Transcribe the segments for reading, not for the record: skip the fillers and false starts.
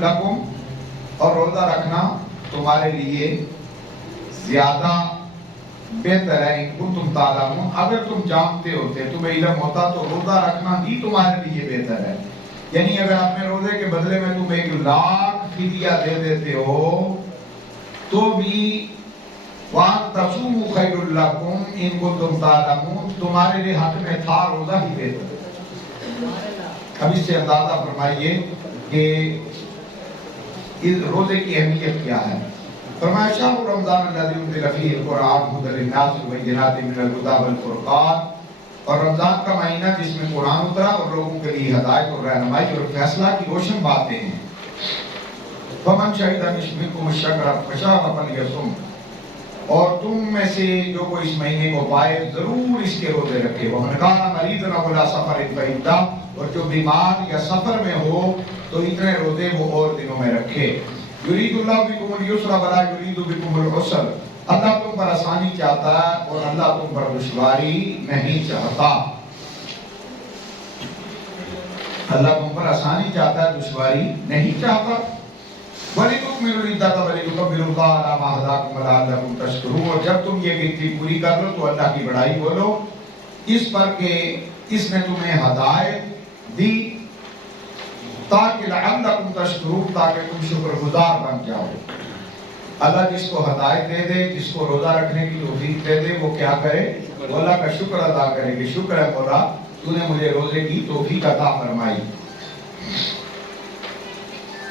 لکم، اور روزہ رکھنا تمہارے لیے زیادہ بہتر ہے، ان کنتم تعلمون، اگر تم جانتے ہوتے، تمہیں علم ہوتا تو روزہ رکھنا ہی تمہارے لیے بہتر ہے۔ یعنی اگر اپنے روزے کے بدلے میں تم 1,00,000 فدیہ دے دیتے ہو تو بھی وَأَن تَصُومُوا خَيْرٌ لَكُمْ إِن كُنتُمْ تَعْلَمُونَ، تمہارے لیے حق میں تھا روزہ ہی بہتر ہے۔ اب اس سے اندازہ فرمائیے کہ اس روزے کی اہمیت کیا ہے۔ فرمایا شہر رمضان الذی انزل فیہ القرآن ھدی للناس وبینات من الھدی والفرقان، اور رمضان کا مہینہ جس میں قرآن اترا اور لوگوں کے لیے ہدایت اور رہنمائی اور فیصلہ کی روشن باتیں ہیں۔ فمن شہد منکم الشہر فشہر فلیصم، اور تم میں سے جو کوئی اس مہینے کو پائے ضرور اس کے روزے رکھے۔ ومن کان مریضا او علی سفر فعدۃ، اور جو بیمار یا سفر میں ہو تو اتنے روزے وہ اور دنوں میں رکھے۔ یرید اللہ بکم اليسر ولا یرید بکم العسر، اللہ تم پر آسانی چاہتا ہے اور اللہ تم پر دشواری نہیں چاہتا۔ اللہ تم پر آسانی چاہتا ہے، دشواری نہیں چاہتا۔ وَلِتُكْمِلُوا الْعِدَّةَ وَلِتُكَبِّرُوا اللَّهَ عَلَىٰ مَا هَدَاكُمْ وَلَعَلَّكُمْ تَشْكُرُونَ، اور جب تم یہ گنتی پوری کر لو تو اللہ کی بڑائی بولو اس پر کہ اس نے تمہیں ہدایت دی، تاکہ لعلکم تشکرون، تاکہ تم شکر گزار بن جاؤ۔ اللہ جس کو ہدایت دے دے، جس کو روزہ رکھنے کی توفیق دے دے، وہ کیا کرے؟ وہ اللہ کا شکر ادا کرے کہ شکر ہے مولا تو نے مجھے روزے کی توفیق عطا فرمائی۔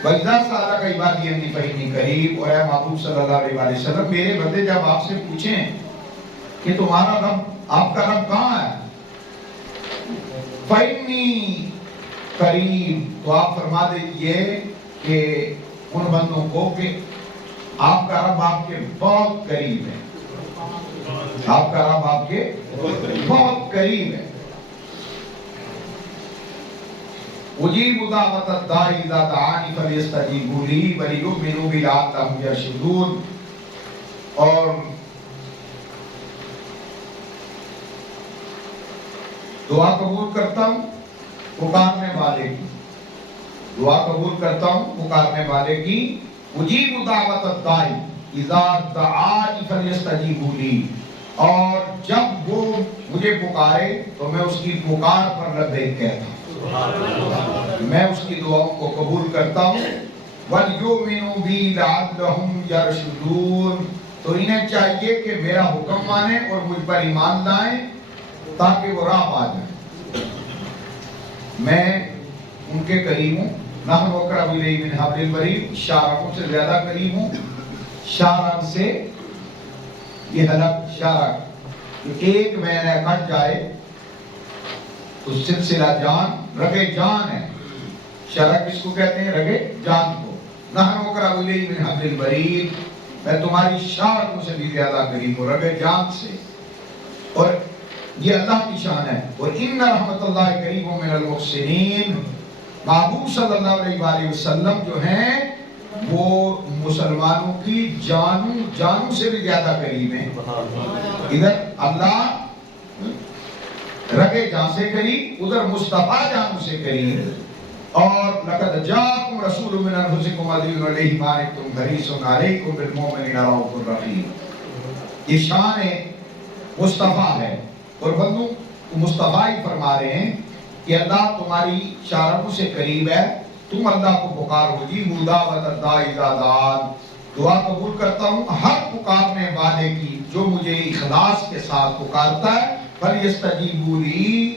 وَإِذَا سَأَلَكَ عِبَادِي عَنِّي فَإِنِّي قَرِيبٌ، اور اے محبوب صلی اللہ علیہ وسلم میرے بندے جب آپ سے پوچھیں کہ تمہارا رب، آپ کا رب کہاں ہے، فَإِنِّي قریب، تو آپ فرما دیجئے کہ ان بندوں کو کہ آپ کا رب آپ کے بہت قریب ہے، آپ کا رب آپ کے بہت قریب ہے۔ اجیب دعوت الداعی اذا دعانی فلیستجیبوا لی ولیؤمنوا بی لعلہم یرشدون، اور دعا قبول کرتا ہوں پکارنے والے کی، دعا قبول کرتا ہوں پکارنے والے کی۔ اجیب دعوت الداعی اذا دعانی فلیستجیبوا لی، اور جب وہ مجھے پکارے تو میں اس کی پکار پر لبیک کہتا ہوں، میں اس کی دعاؤں کو قبول کرتا ہوں۔ وَلْيُؤْمِنُوا بِي لَعَلَّهُمْ يَرْشُدُونَ، تو انہیں چاہیے کہ میرا حکم مانیں اور مجھ پر ایمان لائیں تاکہ وہ راہ پا جائیں۔ میں ان کے قریب ہوں، نحن اقرب الیہ من حبل الورید، شارقوں سے زیادہ قریب ہوں۔ شارق سے یہ حلق شارق، ایک مہینہ کٹ جائے تو سلسلہ جان، رگے جان ہے۔ شرک کس کو کہتے ہیں؟ رگے جان کو۔ نحن اقرب الیہ من حبل الورید، میں تمہاری شارقوں سے بھی زیادہ قریب ہوں، رگے جان سے۔ اور یہ اللہ کی شان ہے۔ اور ان رحمت اللہ قریب من المحسنین، محبوب صلی اللہ علیہ وآلہ وسلم جو ہیں وہ مسلمانوں کی جانوں سے بھی زیادہ قریب ہیں۔ ادھر اللہ رگے جان سے قریب، ادھر مصطفیٰ جانوں سے قریب۔ اور لقد جاءکم رسول من انفسکم عزیز علیہ ما عنتم حریص علیکم بالمؤمنین رؤوف رحیم، یہ شان مصطفیٰ ہے۔ اور بندوں مصطفیٰ ہی فرما رہے ہیں کہ اللہ تمہاری شارقوں سے قریب ہے، تم اللہ کو پکارو۔ جی دعوت الداعی اذا دعان، دعا قبول کرتا ہوں ہر پکارنے والے کی جو مجھے اخلاص کے ساتھ پکارتا ہے۔ فَلْيَسْتَجِیبُوا لِی،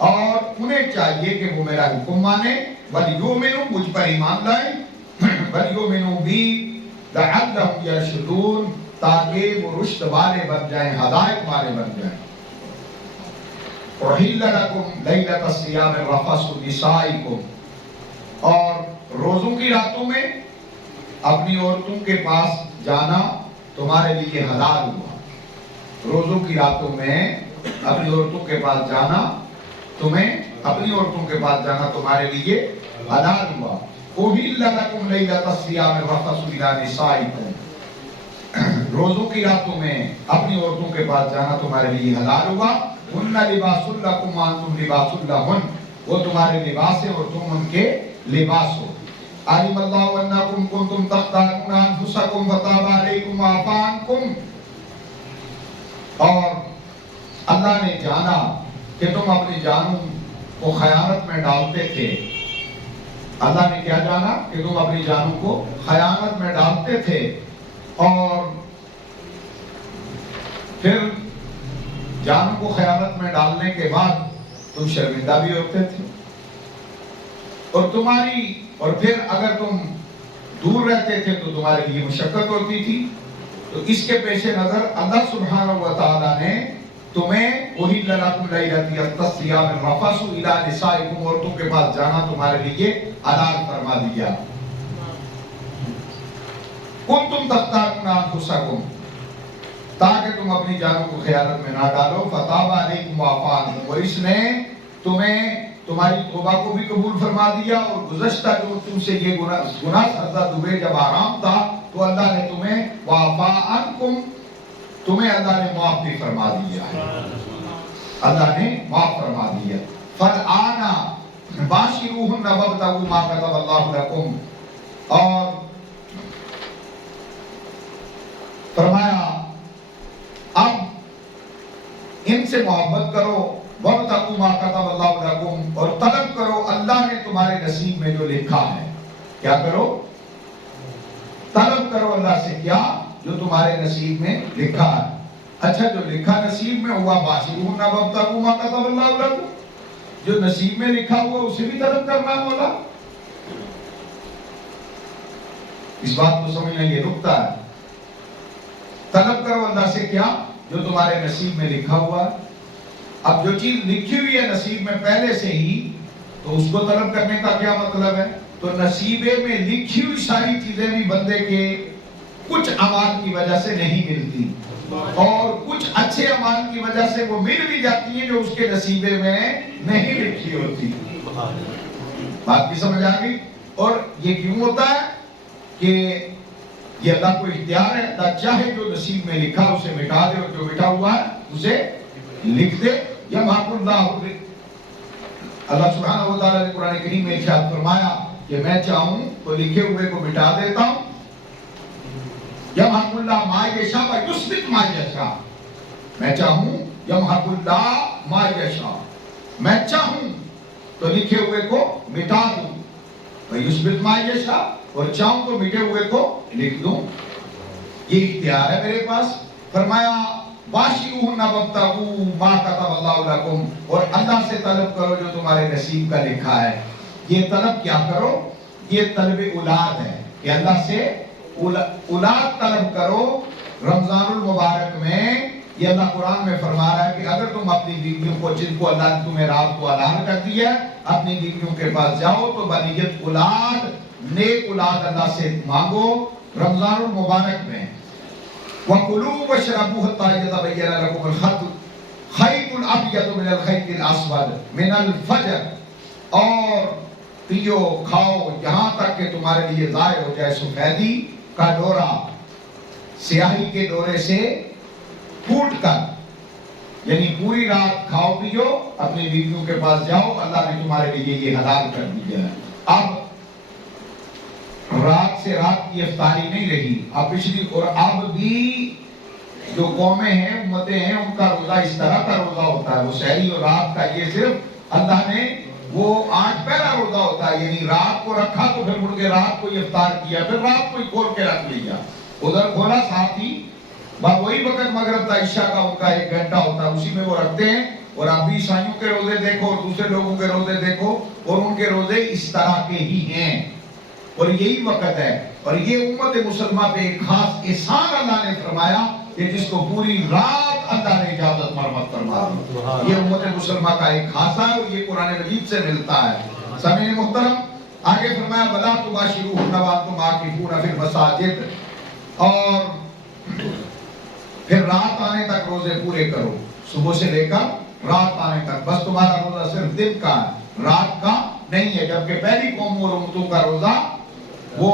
اور انہیں چاہیے کہ وہ میرا حکم مانے۔ وَلْيُؤْمِنُوا، مجھ پر ایمان لائیں۔ وَلْيُؤْمِنُوا بِی لَعَلَّهُمْ يَرْشُدُونَ، تاکہ وہ رشد والے بن جائیں، ہدایت والے بن جائیں۔ أُحِلَّ لَكُمْ لَيْلَةَ الصِّيَامِ الرَّفَثُ نِسَائِكُمْ، اور روزوں کی راتوں میں اپنی عورتوں کے پاس جانا تمہارے لیے حلال ہوا۔ روزوں کی راتوں میں اپنی عورتوں کے پاس جانا، تمہیں اپنی عورتوں کے پاس جانا تمہارے لیے حلال ہوا۔ أُحِلَّ لَكُمْ لَيْلَةَ الصِّيَامِ الرَّفَثُ إِلَىٰ نِسَائِكُمْ، روزوں کی راتوں میں اپنی عورتوں کے پاس جانا تمہارے لیے حلال ہوا۔ ہن لباس لکم وانتم لباس لہن، وہ تمہارے لباس ہے اور تم ان کے لباس ہو۔ علم اللہ انکم کنتم تختارون انفسکم فتاب علیکم وعفا عنکم، اور اللہ نے جانا کہ تم اپنی جانوں کو خیانت میں ڈالتے تھے. اللہ نے کیا جانا کہ تم اپنی جانوں کو خیانت میں ڈالتے تھے اور پھر جانوں کو خیانت میں ڈالنے کے بعد تم شرمندہ بھی ہوتے تھے اور پھر اگر تم دور رہتے تھے تو تمہارے لیے مشقت ہوتی تھی. تو اس کے پیش نظر اللہ سبحانہ و تعالیٰ نے تمہیں وہی لَلَكُمْ لَيْلَةِ الصِّيَامِ الرَّفَثُ إِلَىٰ نِسَائِكُمْ، عورتوں کے پاس جانا تمہارے لیے حلال فرما دیا. كُنْتُمْ تَخْتَارُونَ أَنفُسَكُمْ، تاکہ تم اپنی جانوں کو خیانت میں نہ ڈالو. فَتَابَ عَلَيْكُمْ وَعَفَا عَنْكُمْ، اور اس نے تمہیں تمہاری توبہ کو بھی قبول فرما دیا اور گزشتہ جو تم سے یہ گناہ سرزد ہوئے جب آرام تھا تو اللہ نے تمہیں وَعَفَا عَنْكُمْ، تمہیں اللہ نے معاف بھی فرما دیا ہے. اللہ نے معاف فرما دیا. فَالْآنَ بَاشِرُوهُنَّ وَابْتَغُوا مَا كَتَبَ اللَّهُ لَكُمْ، اور فرمایا اب ان سے محبت کرو. وَابْتَغُوا مَا كَتَبَ اللَّهُ لَكُمْ، اور طلب کرو اللہ نے تمہارے نصیب میں جو لکھا ہے. کیا کرو؟ طلب کرو اللہ سے کیا؟ جو تمہارے نصیب میں لکھا ہے. اچھا جو لکھا نصیب میں ہوا باشرون وابتغوا ما كتب اللہ لكم، جو نصیب میں لکھا ہوا اسے بھی طلب کرنا مولا. اس بات کو سمجھنا یہ نقطہ ہے. طلب کرو اللہ سے کیا؟ جو تمہارے نصیب میں لکھا ہوا. اب جو چیز لکھی ہوئی ہے نصیب میں پہلے سے ہی تو اس کو طلب کرنے کا کیا مطلب ہے؟ تو نصیبے میں لکھی ہوئی ساری چیزیں بھی بندے کے کچھ اعمال کی وجہ سے نہیں ملتی اور کچھ اچھے اعمال کی وجہ سے وہ مل بھی جاتی ہیں جو اس کے نصیبے میں نہیں لکھی ہوتی. بات کی سمجھ آ گئی؟ اور یہ کیوں ہوتا ہے کہ یہ اللہ کو اختیار ہے. اللہ چاہے جو نصیب میں لکھا اسے مٹا دے اور جو مٹا ہوا ہے اسے لکھ دے. یمحق اللہ، اللہ سبحانہ و تعالیٰ نے قرآن کریم میں ارشاد فرمایا کہ میں چاہوں تو لکھے ہوئے کو مٹا دیتا ہوں. یمحق اللہ ما یشاء ویثبت ما یشاء، میں چاہوں یمحق اللہ ما یشاء، میں چاہوں تو لکھے ہوئے کو مٹا دوں. ویثبت ما یشاء، اور چاہوں تو مٹے ہوئے کو لکھ دوں. یہ اختیار ہے میرے پاس. فرمایا باشروہن وابتغوا ما كتب اللہ لکم، اور اللہ سے طلب کرو جو تمہارے نصیب کا لکھا ہے. یہ طلب کیا کرو؟ یہ طلب اولاد ہے کہ اللہ سے اولاد طلب کرو. رمضان المبارک میں یہ اللہ قرآن میں فرما رہا ہے کہ اگر تم اپنی بیویوں کو، جن کو اللہ نے تمہیں رات کو حلال کر دیا ہے، اپنی بیویوں کے پاس جاؤ تو بنیت اولاد، نیک اولاد اللہ سے مانگو رمضان المبارک میں. وَكُلُوا وَاشْرَبُوا حَتَّى يَتَبَيَّنَ لَكُمُ الْخَيْطُ الْأَبْيَضُ مِنَ الْخَيْطِ الْأَسْوَدِ مِنَ الْفَجْرِ، اور پیو کھاؤ یہاں تک کہ تمہارے لیے ظاہر ہو جائے سفیدی کا ڈورا سیاہی کے ڈورے سے پھوٹ کر. یعنی پوری رات کھاؤ پیو، اپنی بیویوں کے پاس جاؤ، اللہ نے تمہارے لیے یہ حلال کر دیا ہے. اب رات سے رات کی افطاری نہیں رہی. اب پچھلی اور اب بھی جو قومیں ہیں، امتیں ہیں، ان کا روزہ اس طرح کا روزہ ہوتا ہے. وہ سحری اور رات کا یہ صرف اللہ نے وہ 8 پہلا روزہ ہوتا ہے. یعنی رات کو رکھا تو پھر مڑ کے رات کو افطار کیا، پھر رات کو ہی کھول کے رکھ لیا. ادھر کھولا ساتھ ہی وہی وقت مغرب کا عشاء کا ان کا 1 گھنٹہ ہوتا ہے، اسی میں وہ رکھتے ہیں. اور اب بھی عیسائیوں کے روزے دیکھو اور دوسرے لوگوں کے روزے دیکھو اور ان کے روزے اس طرح کے ہی ہیں اور یہی وقت ہے. اور یہ امت مسلمہ پہ ایک خاص احسان اللہ نے فرمایا کہ جس کو پوری رات اللہ نے اجازت مرمت فرما دی. یہ امت مسلمہ کا ایک خاصہ ہے اور یہ قرآن مجید سے ملتا ہے. سامعین محترم، آگے فرمایا وَلَا تُبَاشِرُوهُنَّ وَأَنْتُمْ عَاكِفُونَ فِي الْمَسَاجِدِ، اور پھر رات آنے تک روزے پورے کرو، صبح سے لے کر رات آنے تک. بس تمہارا روزہ صرف دن کا ہے، رات کا نہیں ہے. جبکہ پہلی قوم اور امتوں کا روزہ وہ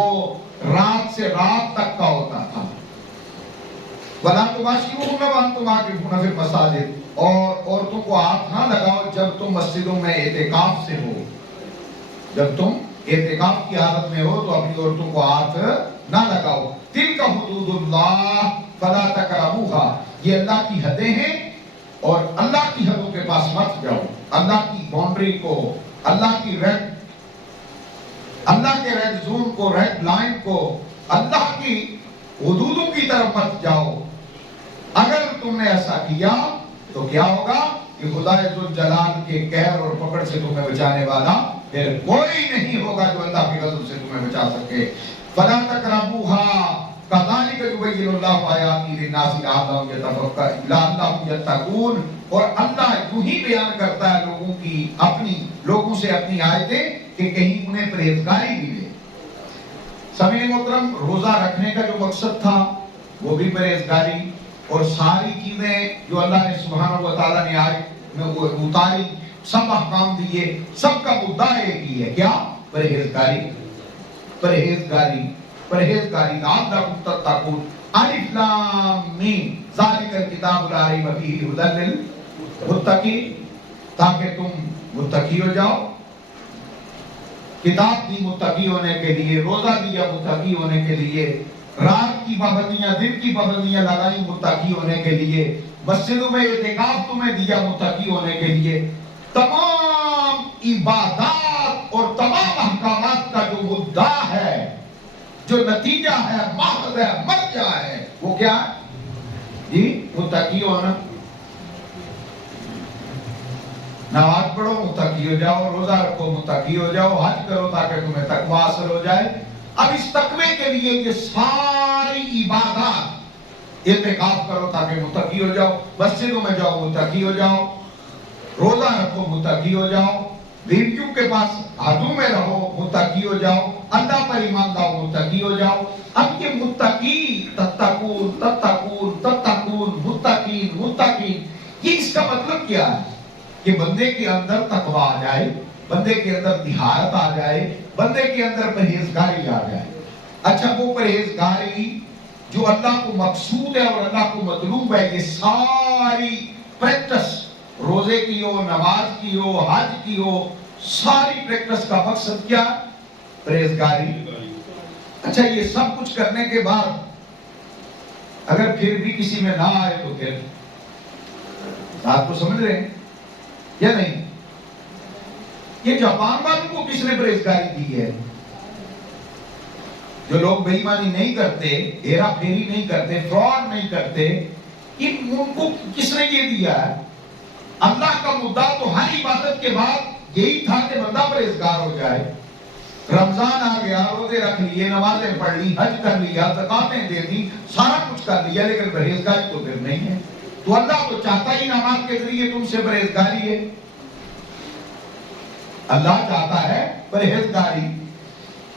رات سے رات تک کا ہوتا تھا. وَلَا تُبَاشِرُوهُنَّ وَأَنْتُمْ عَاكِفُونَ فِي الْمَسَاجِدِ، اور عورتوں کو ہاتھ نہ لگاؤ جب تم مسجدوں میں اعتکاف سے ہو. جب تم اعتکاف کی حالت میں ہو تو اپنی عورتوں کو ہاتھ نہ لگاؤ. تلک حدود اللہ فلا تقربوها، یہ اللہ کی حدیں ہیں اور اللہ کی حدوں کے پاس مت جاؤ. اللہ کی باؤنڈری کو، اللہ کے ریڈ زون کو، ریڈ لائن کو، اللہ کی حدودوں کی طرف مت جاؤ. اگر تم نے ایسا کیا تو کیا ہوگا کہ خدا ذوالجلال کے قہر اور پکڑ سے تمہیں بچانے والا پھر کوئی نہیں ہوگا جو اللہ کے غضب سے تمہیں بچا سکے. فلا تقربوها كذلك يبين الله آياته للناس لعلهم يتقون. اور اللہ یوں ہی بیان کرتا ہے لوگوں سے اپنی آیتیں کہ کہیں انہیں پرہیزگاری ملے. سامعین محترم، روزہ رکھنے کا جو مقصد تھا وہ بھی پرہیزگاری، اور ساری چیزیں جو اللہ نے سبحانہ و تعالیٰ نے آیت میں اتاری، سب احکام دیے، سب کا مدعا ایک ہی ہے، کیا؟ پرہیزگاری. پرہیزگاری لعلکم تتقون. الف لام میم ذالک الکتاب لا ریب فیہ ھدی للمتقین، تاکہ تم متقی ہو جاؤ. کتاب دی متقی ہونے کے لیے، روزہ دیا متقی ہونے کے لیے، رات کی پابندیاں دن کی پابندیاں لگائی متقی ہونے کے لیے، مسجدوں میں اعتکاف تمہیں دیا متقی ہونے کے لیے. تمام عبادات اور تمام احکامات کا جو مدعا ہے، جو نتیجہ ہے، محض ہے، مرجع ہے، وہ کیا ہے؟ جی متقی ہونا. نماز پڑھو متقی ہو جاؤ، روزہ رکھو متقی ہو جاؤ، حج کرو تاکہ تمہیں تقویٰ حاصل ہو جائے. اب اس تقوی کے لیے یہ ساری عبادات، اعتکاف کرو تاکہ متقی ہو جاؤ، مسجدوں میں جاؤ متقی ہو جاؤ، روزہ رکھو متقی ہو جاؤ، بیویوں کے پاس حدوں میں رہو متقی ہو جاؤ، اللہ پر ایمان لاؤ متقی ہو جاؤ. اب یہ متقی، تتقون تتقون تتقون، متقین، یہ اس کا مطلب کیا ہے؟ کہ بندے کے اندر تقویٰ آ جائے، بندے کے اندر طہارت آ جائے، بندے کے اندر پرہیزگاری آ جائے. اچھا، وہ پرہیزگاری جو اللہ کو مقصود ہے اور اللہ کو مطلوب ہے، یہ ساری پریکٹس، روزے کی ہو، نماز کی ہو، حج کی ہو، ساری پریکٹس کا مقصد کیا؟ پرہیزگاری. اچھا، یہ سب کچھ کرنے کے بعد اگر پھر بھی کسی میں نہ آئے تو پھر بات کو سمجھ رہے ہیں یا نہیں؟ یہ جاپان والوں کو کس نے پرہیزگاری دی ہے؟ جو لوگ بے ایمانی نہیں کرتے، ہیرا پھیری نہیں کرتے، فراڈ نہیں کرتے، ان کو کس نے یہ دیا ہے؟ اللہ کا مدعا تو ہر عبادت کے بعد یہی تھا کہ بندہ پرہیزگار ہو جائے. رمضان آ گیا، روزے رکھ لیے، نمازیں پڑھ لی، حج کر لیا، زکاتیں دے دی، سارا کچھ کر لیا، لیکن پرہیزگاری تو پھر نہیں ہے. تو اللہ تو چاہتا ہی نماز کے ذریعے تم سے پرہیزگاری ہے. اللہ چاہتا ہے پرہیزگاری.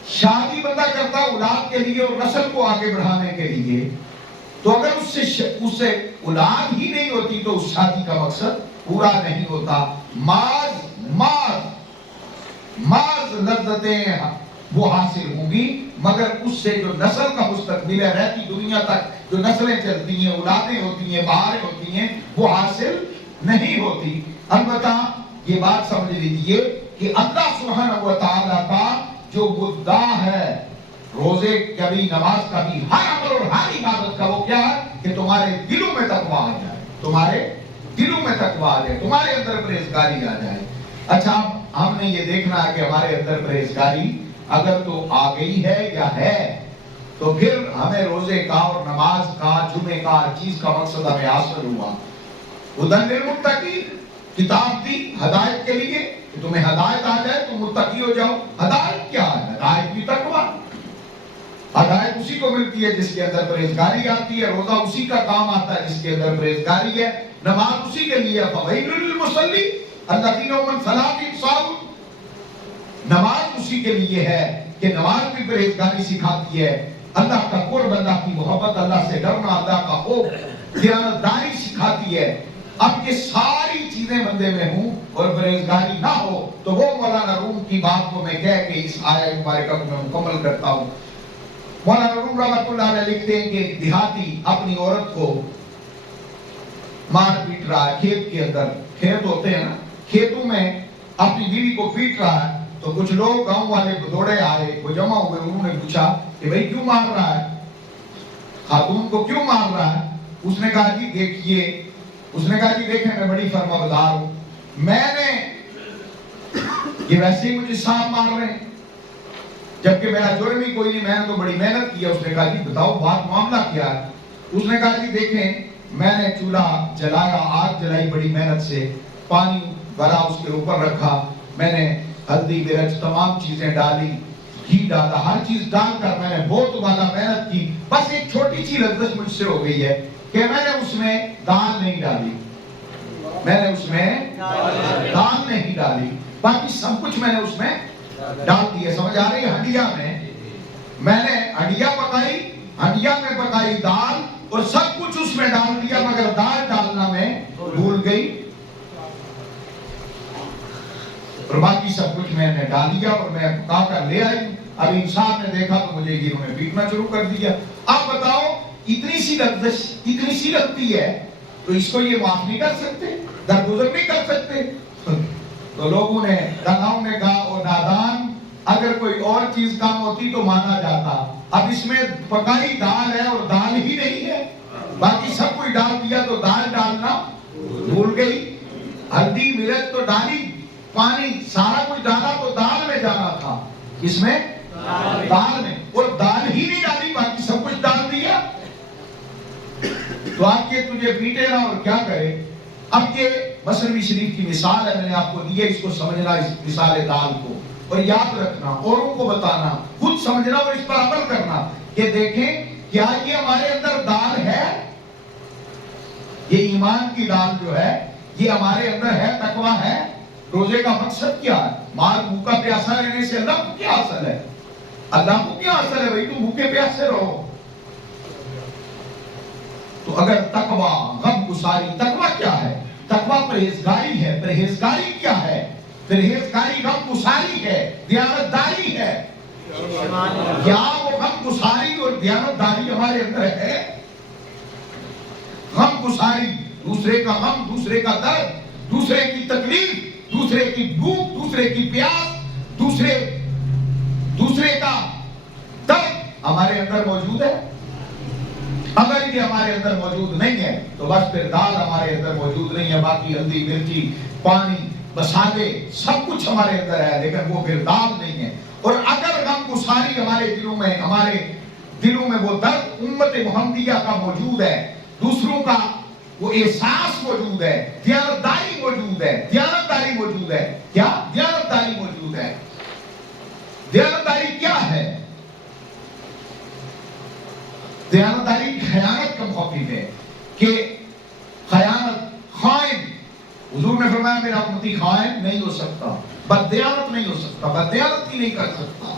شادی بندہ کرتا اولاد کے لیے اور نسل کو آگے بڑھانے کے لیے، تو اگر اس سے اولاد ہی نہیں ہوتی تو اس شادی کا مقصد پورا نہیں ہوتا. ماز لذتیں وہ حاصل ہوں گی، مگر اس سے جو نسل کا مستقبل ہے، رہتی دنیا تک جو نسلیں چلتی ہیں، اولادیں ہوتی ہیں، بہاریں ہوتی ہیں، وہ حاصل نہیں ہوتی. البتہ یہ بات سمجھ لیجئے کہ اللہ سبحانہ و تعالیٰ کا جو مدعا ہے روزے کا بھی، نماز کا بھی، ہر عمل اور ہر عبادت کا، وہ کیا ہے؟ کہ تمہارے دلوں میں تقویٰ آ جائے، تمہارے دلوں میں تقویٰ آ جائے، تمہارے اندر پرہیزگاری آ جائے. اچھا، ہم نے یہ دیکھنا ہے کہ ہمارے اندر پرہیزگاری اگر تو آ گئی ہے یا ہے، تو پھر ہمیں روزے کا اور نماز کا، جمعے کا، ہر چیز کا مقصد ہمیں حاصل ہوا. ہدی للمتقین، کتاب دی ہدایت کے لیے کہ تمہیں ہدایت آ جائے تو متقی ہو جاؤ. ہدایت کیا ہے؟ ہدایت بھی تقویٰ. ہدایت اسی کو ملتی ہے جس کے اندر پرہیزگاری آتی ہے. روزہ اسی کا کام آتا ہے جس کے اندر پرہیزگاری ہے. نماز اسی کے لیے فویل للمصلی الذین هم عن صلاتهم ساہون. نماز اسی کے لیے ہے کہ نماز بھی پرہیزگاری سکھاتی ہے. اللہ کا قرب، اللہ کی محبت، اللہ سے ڈرنا، اللہ کا خوف، دیانتداری سکھاتی ہے. اب یہ ساری چیزیں بندے میں ہوں اور پرہیزگاری نہ ہو تو وہ مولانا روم کی بات کو میں کہہ کے اس آیت مبارکہ کو میں مکمل کرتا ہوں. مولانا روم رحمۃ اللہ علیہ لکھتے ہیں کہ دیہاتی اپنی عورت کو مار پیٹ رہا ہے کھیت کے اندر، کھیت ہوتے ہیں نا، کھیتوں میں اپنی بیوی کو پیٹ رہا ہے، تو کچھ لوگ گاؤں والے دوڑے آئے, وہ جمع ہوئے, انہوں نے پوچھا کہ بھئی کیوں مار رہا ہے, خاتون کو کیوں مار رہا ہے؟ اس نے کہا جی دیکھیں میں بڑی فرمانبردار ہوں, میں نے یہ ویسے ہی مجھے صاحب مار رہے ہیں جبکہ میرا جرم ہی کوئی نہیں, میں نے تو بڑی محنت کی ہے. اس نے کہا جی بتاؤ بات معاملہ کیا ہے؟ اس نے کہا جی دیکھیں میں نے چولہا جلایا, آگ جلائی بڑی محنت سے, پانی بھرا اس کے اوپر رکھا, میں نے ہلدی مرچ تمام چیزیں ڈالی, گھی ڈالا, ہر چیز ڈال کر میں نے بہت والا محنت کی, بس ایک چھوٹی سی لذت مجھ سے ہو گئی ہے کہ میں نے اس میں دال نہیں ڈالی, باقی سب کچھ میں نے اس میں ڈال دیا. سمجھ آ رہی ہے؟ ہنڈیا میں نے ہنڈیا پکائی, ہنڈیا میں پکائی دال اور سب کچھ اس میں ڈال دیا, مگر دال ڈالنا میں بھول گئی اور باقی سب کچھ میں نے ڈال دیا اور میں پکا کر لے آئی. اب انسان نے دیکھا تو مجھے انہوں نے پیٹنا شروع کر دیا. اب بتاؤ اتنی سی لگتی ہے تو اس کو یہ معاف نہیں کر سکتے, درگزر نہیں کر سکتے؟ تو لوگوں نے داناؤں نے کہا او نادان, اگر کوئی اور چیز کام ہوتی تو مانا جاتا, اب اس میں پکائی دال ہے اور دال ہی نہیں ہے, باقی سب کچھ ڈال دیا تو دال ڈالنا بھول گئی. ہلدی مرچ تو ڈالی, پانی سارا کچھ ڈالا تو دال میں جانا تھا, اس میں دال میں, اور دال ہی نہیں ڈالی, باقی سب کچھ ڈال دیا. تو آپ یہ تجھے پیٹے نا اور کیا کرے. اب یہ مسلم شریف کی مثال ہے, میں نے آپ کو دی ہے, اس کو سمجھنا, اس مثال دال کو, اور یاد رکھنا, اوروں کو بتانا, خود سمجھنا اور اس پر عمل کرنا کہ دیکھیں کیا یہ ہمارے اندر دال ہے, یہ ایمان کی دال جو ہے یہ ہمارے اندر ہے, تقویٰ ہے. روزے کا مقصد کیا ہے؟ مار بھوکا پیاسا رہنے سے اللہ کو کیا حاصل ہے؟ اللہ کو کیا حاصل ہے بھائی؟ تم بھوکے پیاسے رہو. تو اگر تقویٰ غم گساری, تقویٰ کیا ہے؟ تقویٰ پرہیزگاری ہے. پرہیزگاری کیا ہے؟ پرہیزگاری غم گساری ہے, دیانتداری ہے. کیا وہ غم گساری اور دیانتداری ہمارے اندر ہے؟ غم گساری, دوسرے کا غم, دوسرے کا درد, دوسرے کی تکلیف, دوسرے کی بھوک, دوسرے کی پیاس, دوسرے کا درد ہمارے اندر موجود ہے. اگر یہ ہمارے اندر موجود نہیں ہے تو بس پھر دال ہمارے اندر موجود نہیں ہے, باقی ہلدی مرچی پانی مسالے سب کچھ ہمارے اندر ہے, لیکن وہ پھر دال نہیں ہے. اور اگر غم گساری ہمارے دلوں میں وہ درد امت محمدیہ کا موجود ہے, دوسروں کا وہ احساس موجود ہے, دیانتداری موجود ہے. دیانتداری موجود ہے. کیا دیانتداری موجود ہے؟ دیانتداری کیا ہے؟ دیانتداری خیانت کا موقف ہے کہ خیانت, خائن, حضور نے فرمایا میرا امتی خائن نہیں ہو سکتا, بددیانت نہیں ہو سکتا, بددیانتی نہیں کر سکتا.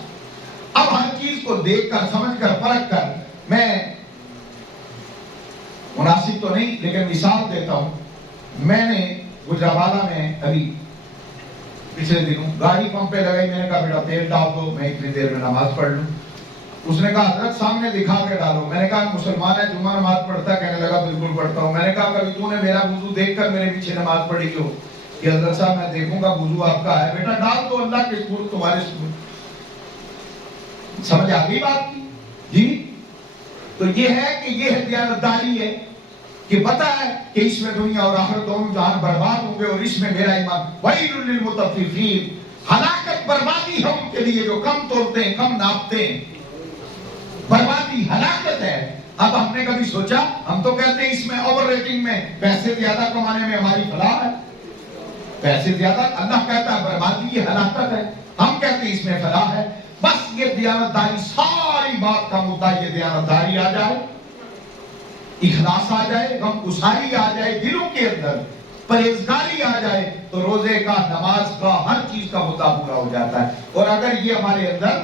اب ہر چیز کو دیکھ کر, سمجھ کر, پرکھ کر, میں مناسب تو نہیں لیکن مثال دیتا ہوں. میں نے گجرانوالہ میں ابھی پچھلے دنوں گاڑی پمپ پہ لگائی, میں نے کہا بیٹا تیل ڈال دو, میں اتنی دیر میں نماز پڑھ لوں. اس نے کہا حضرت سامنے دکھا کے ڈالو. میں نے کہا مسلمان ہے, جمعہ نماز پڑھتا ہے؟ کہنے لگا بالکل پڑھتا ہوں. میں نے کہا کبھی تو نے میرا وضو دیکھ کر میرے پیچھے نماز پڑھی ہو کہ حضرت صاحب میں دیکھوں گا وضو آپ کا ہے؟ بیٹا ڈال دو, اللہ کے سپرد تمہارے سپرد. سمجھ آ گئی بات کی جی؟ تو یہ ہے کہ یہ دیانتداری ہے کہ پتہ ہے کہ اس میں دنیا اور آخرت دونوں جہان برباد ہوں گے, اور اس میں میرا ایمان. وَيْلٌ لِّلْمُطَفِّفِينَ, ہلاکت بربادی ہے ان کے لیے جو کم تولتے ہیں, کم ناپتے ہیں. بربادی, ہلاکت ہے. اب ہم نے کبھی سوچا, ہم تو کہتے ہیں اس میں اوور ریٹنگ میں پیسے زیادہ کمانے میں ہماری فلاح ہے, پیسے زیادہ. اللہ کہتا ہے بربادی یہ ہلاکت ہے, ہم کہتے ہیں اس میں فلاح ہے. بس یہ دیانتداری, ساری بات کا مدعا یہ دیانتداری آ جائے, اخلاص آ جائے, غم گساری آ جائے دلوں کے اندر, پرہیزگاری آ جائے, تو روزے کا, نماز کا, ہر چیز کا مدعا پورا ہو جاتا ہے. اور اگر یہ ہمارے اندر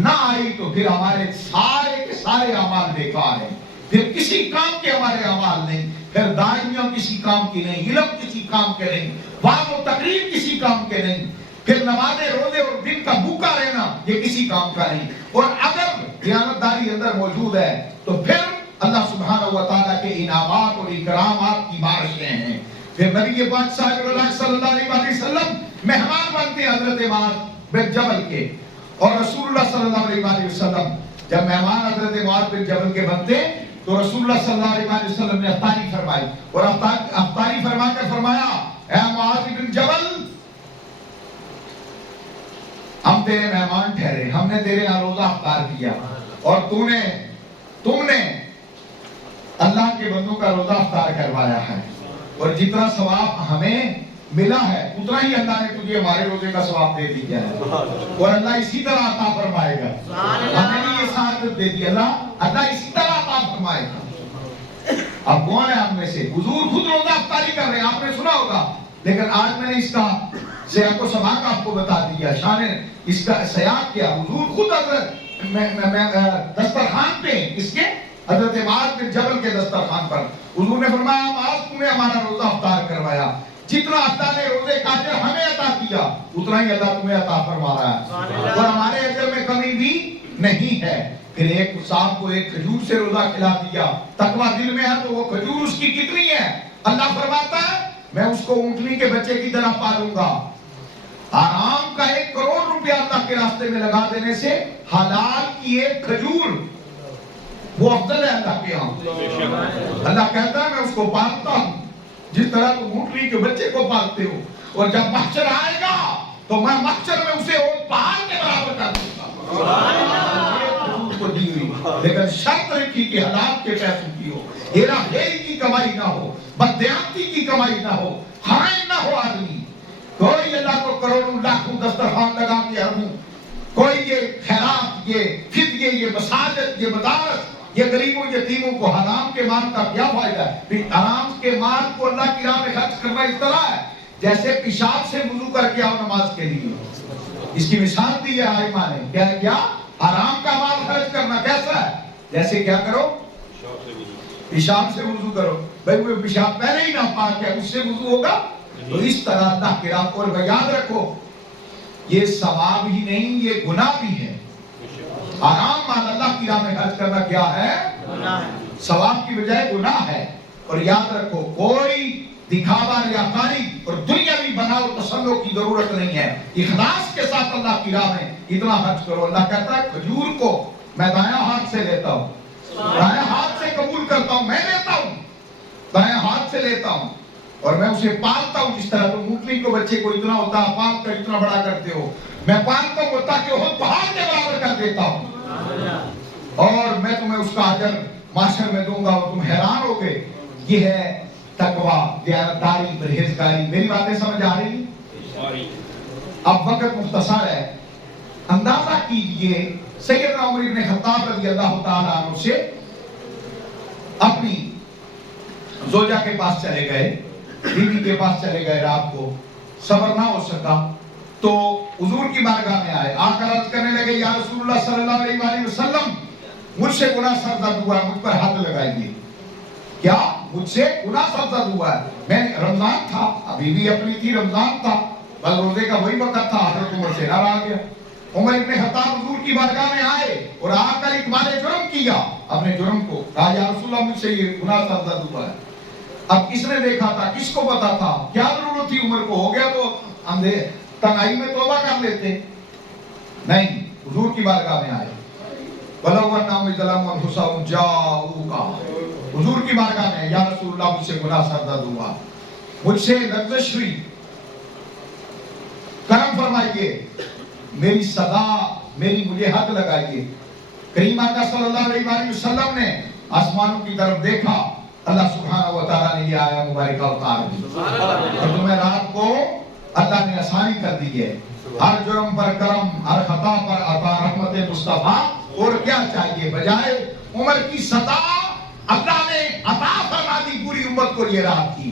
نہ آئی تو پھر ہمارے سارے کے سارے اعمال بیکار ہیں, پھر کسی کام کے ہمارے اعمال نہیں, پھر داعیوں کسی کام کی نہیں, علم کسی کام کے نہیں, وعظ و تقریر کسی کام کے نہیں, پھر نمازیں, روزے اور دن کا بھوکا رہنا یہ کسی کام کا نہیں. اور اگر دیانتداری اندر موجود ہے تو پھر اللہ سبحانہ و تعالیٰ کے انعامات اور اکرامات کی بارشیں ہیں. پھر نبی پاک صلی اللہ علیہ وسلم مہمان بنتے ہیں حضرت بن جبل کے، اور رسول اللہ صلی اللہ علیہ وسلم جب مہمان حضرت معاذ بن جبل کے بنتے تو رسول اللہ صلی اللہ علیہ وسلم نے افطاری فرمائی، اور افطاری فرما کر فرمایا اے معاذ بن جبل، ہم تیرے مہمان ٹھہرے، ہم نے تیرے یہاں روزہ افطار کیا، اور تم نے اللہ کے بندوں کا روزہ افطار کروایا ہے، اور جتنا ثواب ہمیں ملا ہے اتنا ہی اللہ نے تجھے ہمارے روزے کا ثواب دے دیا ہے، اور اللہ اسی طرح عطا فرمائے گا۔ ہمیں نے یہ سعادت دے دی، اللہ اسی طرح عطا فرمائے گا۔ اب کون ہے ہم میں سے؟ حضور خود روزہ افطاری کر رہے ہیں، آپ نے سنا ہوگا، لیکن آج میں نے اس کا سیاق و سباق آپ کو بتا دیا، شان اس کا سیاق کیا۔ حضور خود حضرت دسترخوان پہ، اس کے حضرت معاذ بن جبل کے دسترخوان پر حضور نے فرمایا معاذ تمہیں ہمارا روزہ افطار کروایا، جتنا اللہ نے روزے کا اجر ہمیں عطا کیا اتنا ہی اللہ تمہیں عطا فرما رہا ہے، اور ہمارے اجر میں کمی بھی نہیں ہے۔ پھر ایک صاحب کو ایک کھجور سے روزہ کھلا دیا، تقویٰ دل میں ہے تو وہ کھجور اس کی کتنی ہے؟ اللہ فرماتا ہے میں اس کو اونٹنی کے بچے کی طرح پالوں گا۔ آرام کا 1 کروڑ روپیہ اللہ کے راستے میں لگا دینے سے حلال کی ایک کھجور وہ افضل ہے اللہ کے ہاں۔ اللہ کہتا ہے میں اس کو پالتا ہوں جس طرح تم اونٹنی کے بچے کو پالتے ہو، اور جب محشر آئے گا تو میں محشر میں اسے اور پہاڑ کے برابر کر دوں گا۔ لیکن شرط رکھی کہ حلال کے پیسوں کی ہو، ہیرا پھیری کی کمائی نہ ہو، بددیانتی کی کمائی نہ ہو، خائن نہ ہو آدمی۔ کوئی اللہ کو کروڑوں لاکھوں دسترخوان لگا کے ہوں، کوئی یہ خیرات، یہ فدیے، یہ مساجد، یہ مدارس، یہ غریبوں یتیموں کو حرام کے مال کا کیا فائدہ ہے؟ حرام کے مال کو اللہ کی راہ میں خرچ کرنا اس طرح ہے جیسے پیشاب سے وضو کر کے آؤ نماز کے لیے۔ اس کی مثال دی ہے آئمہ نے، کیا حرام کا مال خرچ کرنا کیسا ہے؟ جیسے کیا کرو؟ پیشاب سے وضو کرو، بھائی وہ پیشاب پہلے ہی ناپاک ہے، اس سے وضو ہوگا؟ تو اس طرح اللہ کی راہ کو یاد رکھو، یہ ثواب ہی نہیں یہ گناہ بھی ہے۔ حرام مال اللہ کی راہ میں خرچ کرنا کیا ہے؟ ثواب کی بجائے گناہ ہے۔ اور یاد رکھو کوئی دکھاوا، ریاکاری اور دنیاوی بناؤ تسلط کی ضرورت نہیں ہے، اخلاص کے ساتھ اللہ کی راہ میں اتنا خرچ کرو۔ اللہ کہتا ہے کھجور کو میں دایاں ہاتھ سے لیتا ہوں، دایاں ہاتھ سے قبول کرتا ہوں، میں لیتا ہوں، دایاں ہاتھ سے لیتا ہوں، اور میں اسے پالتا ہوں جس طرح تم اونٹنی کو بچے کو اتنا ہوتا ہے پال کر اتنا بڑا کرتے ہو، میں پالتا ہوں تاکہ وہ پہاڑ کے برابر کر دیتا ہوں، اور میں تمہیں اس کا اجر معاشر میں دوں گا، اور تم حیران ہوگے۔ یہ ہے تقویٰ، دیانتداری، پرہیزگاری۔ میری باتیں سمجھ آ رہی ہیں؟ اب وقت مختصر ہے، اندازہ کیجئے سیدنا عمر بن خطاب رضی اللہ تعالیٰ عنہ سے اپنی زوجہ کے پاس چلے گئے، بیوی کے پاس چلے گئے، رات کو صبر نہ ہو سکا تو حضور کی بارگاہ میں آئے، آ کر عرض کرنے لگے یا رسول اللہ صلی اللہ علیہ وسلم مجھ سے گناہ سرزد ہوا ہے، مجھ پر حد لگائیے۔ کیا مجھ سے گناہ سرزد ہوا ہے؟ میں رمضان تھا، بیوی اپنی تھی، رمضان تھا، بس روزے کا وہی وقت تھا، حضرت عمر سے نہ رہا گیا۔ عمر ابن خطاب حضور کی بارگاہ میں آئے اور آ کر اقبال جرم کیا، اپنے جرم کو کہا یا رسول اللہ مجھ سے یہ گناہ سرزد ہوا ہے۔ اب کس نے دیکھا تھا، کس کو پتا تھا، کیا ضرورت تھی عمر کو، ہو گیا تو اندھے تنہائی میں توبہ کر لیتے، نہیں، حضور کی بارگاہ میں آئے۔ وَلَوْ أَنَّهُمْ ظَلَمُوا أَنفُسَهُمْ جَاءُوكَ، حضور کی بارگاہ میں یا رسول اللہ مجھ سے گناہ سرزد ہوا، مجھ سے لغزش ہوئی، کرم فرمائیے، میری صدا، مجھے حد لگائیے۔ کریم آقا صلی اللہ علیہ وسلم نے آسمانوں کی طرف دیکھا، اللہ سبحانہ وتعالیٰ نے یہ آیا مبارکہ اتار دی، اور تمہیں رات کو اللہ نے آسانی کر دی ہے، ہر جرم پر کرم، ہر خطا پر عطا، رحمت مصطفیٰ، اور کیا چاہیے؟ بجائے عمر کی صدا اللہ نے عطا فرما دی پوری امت کو یہ رات کی۔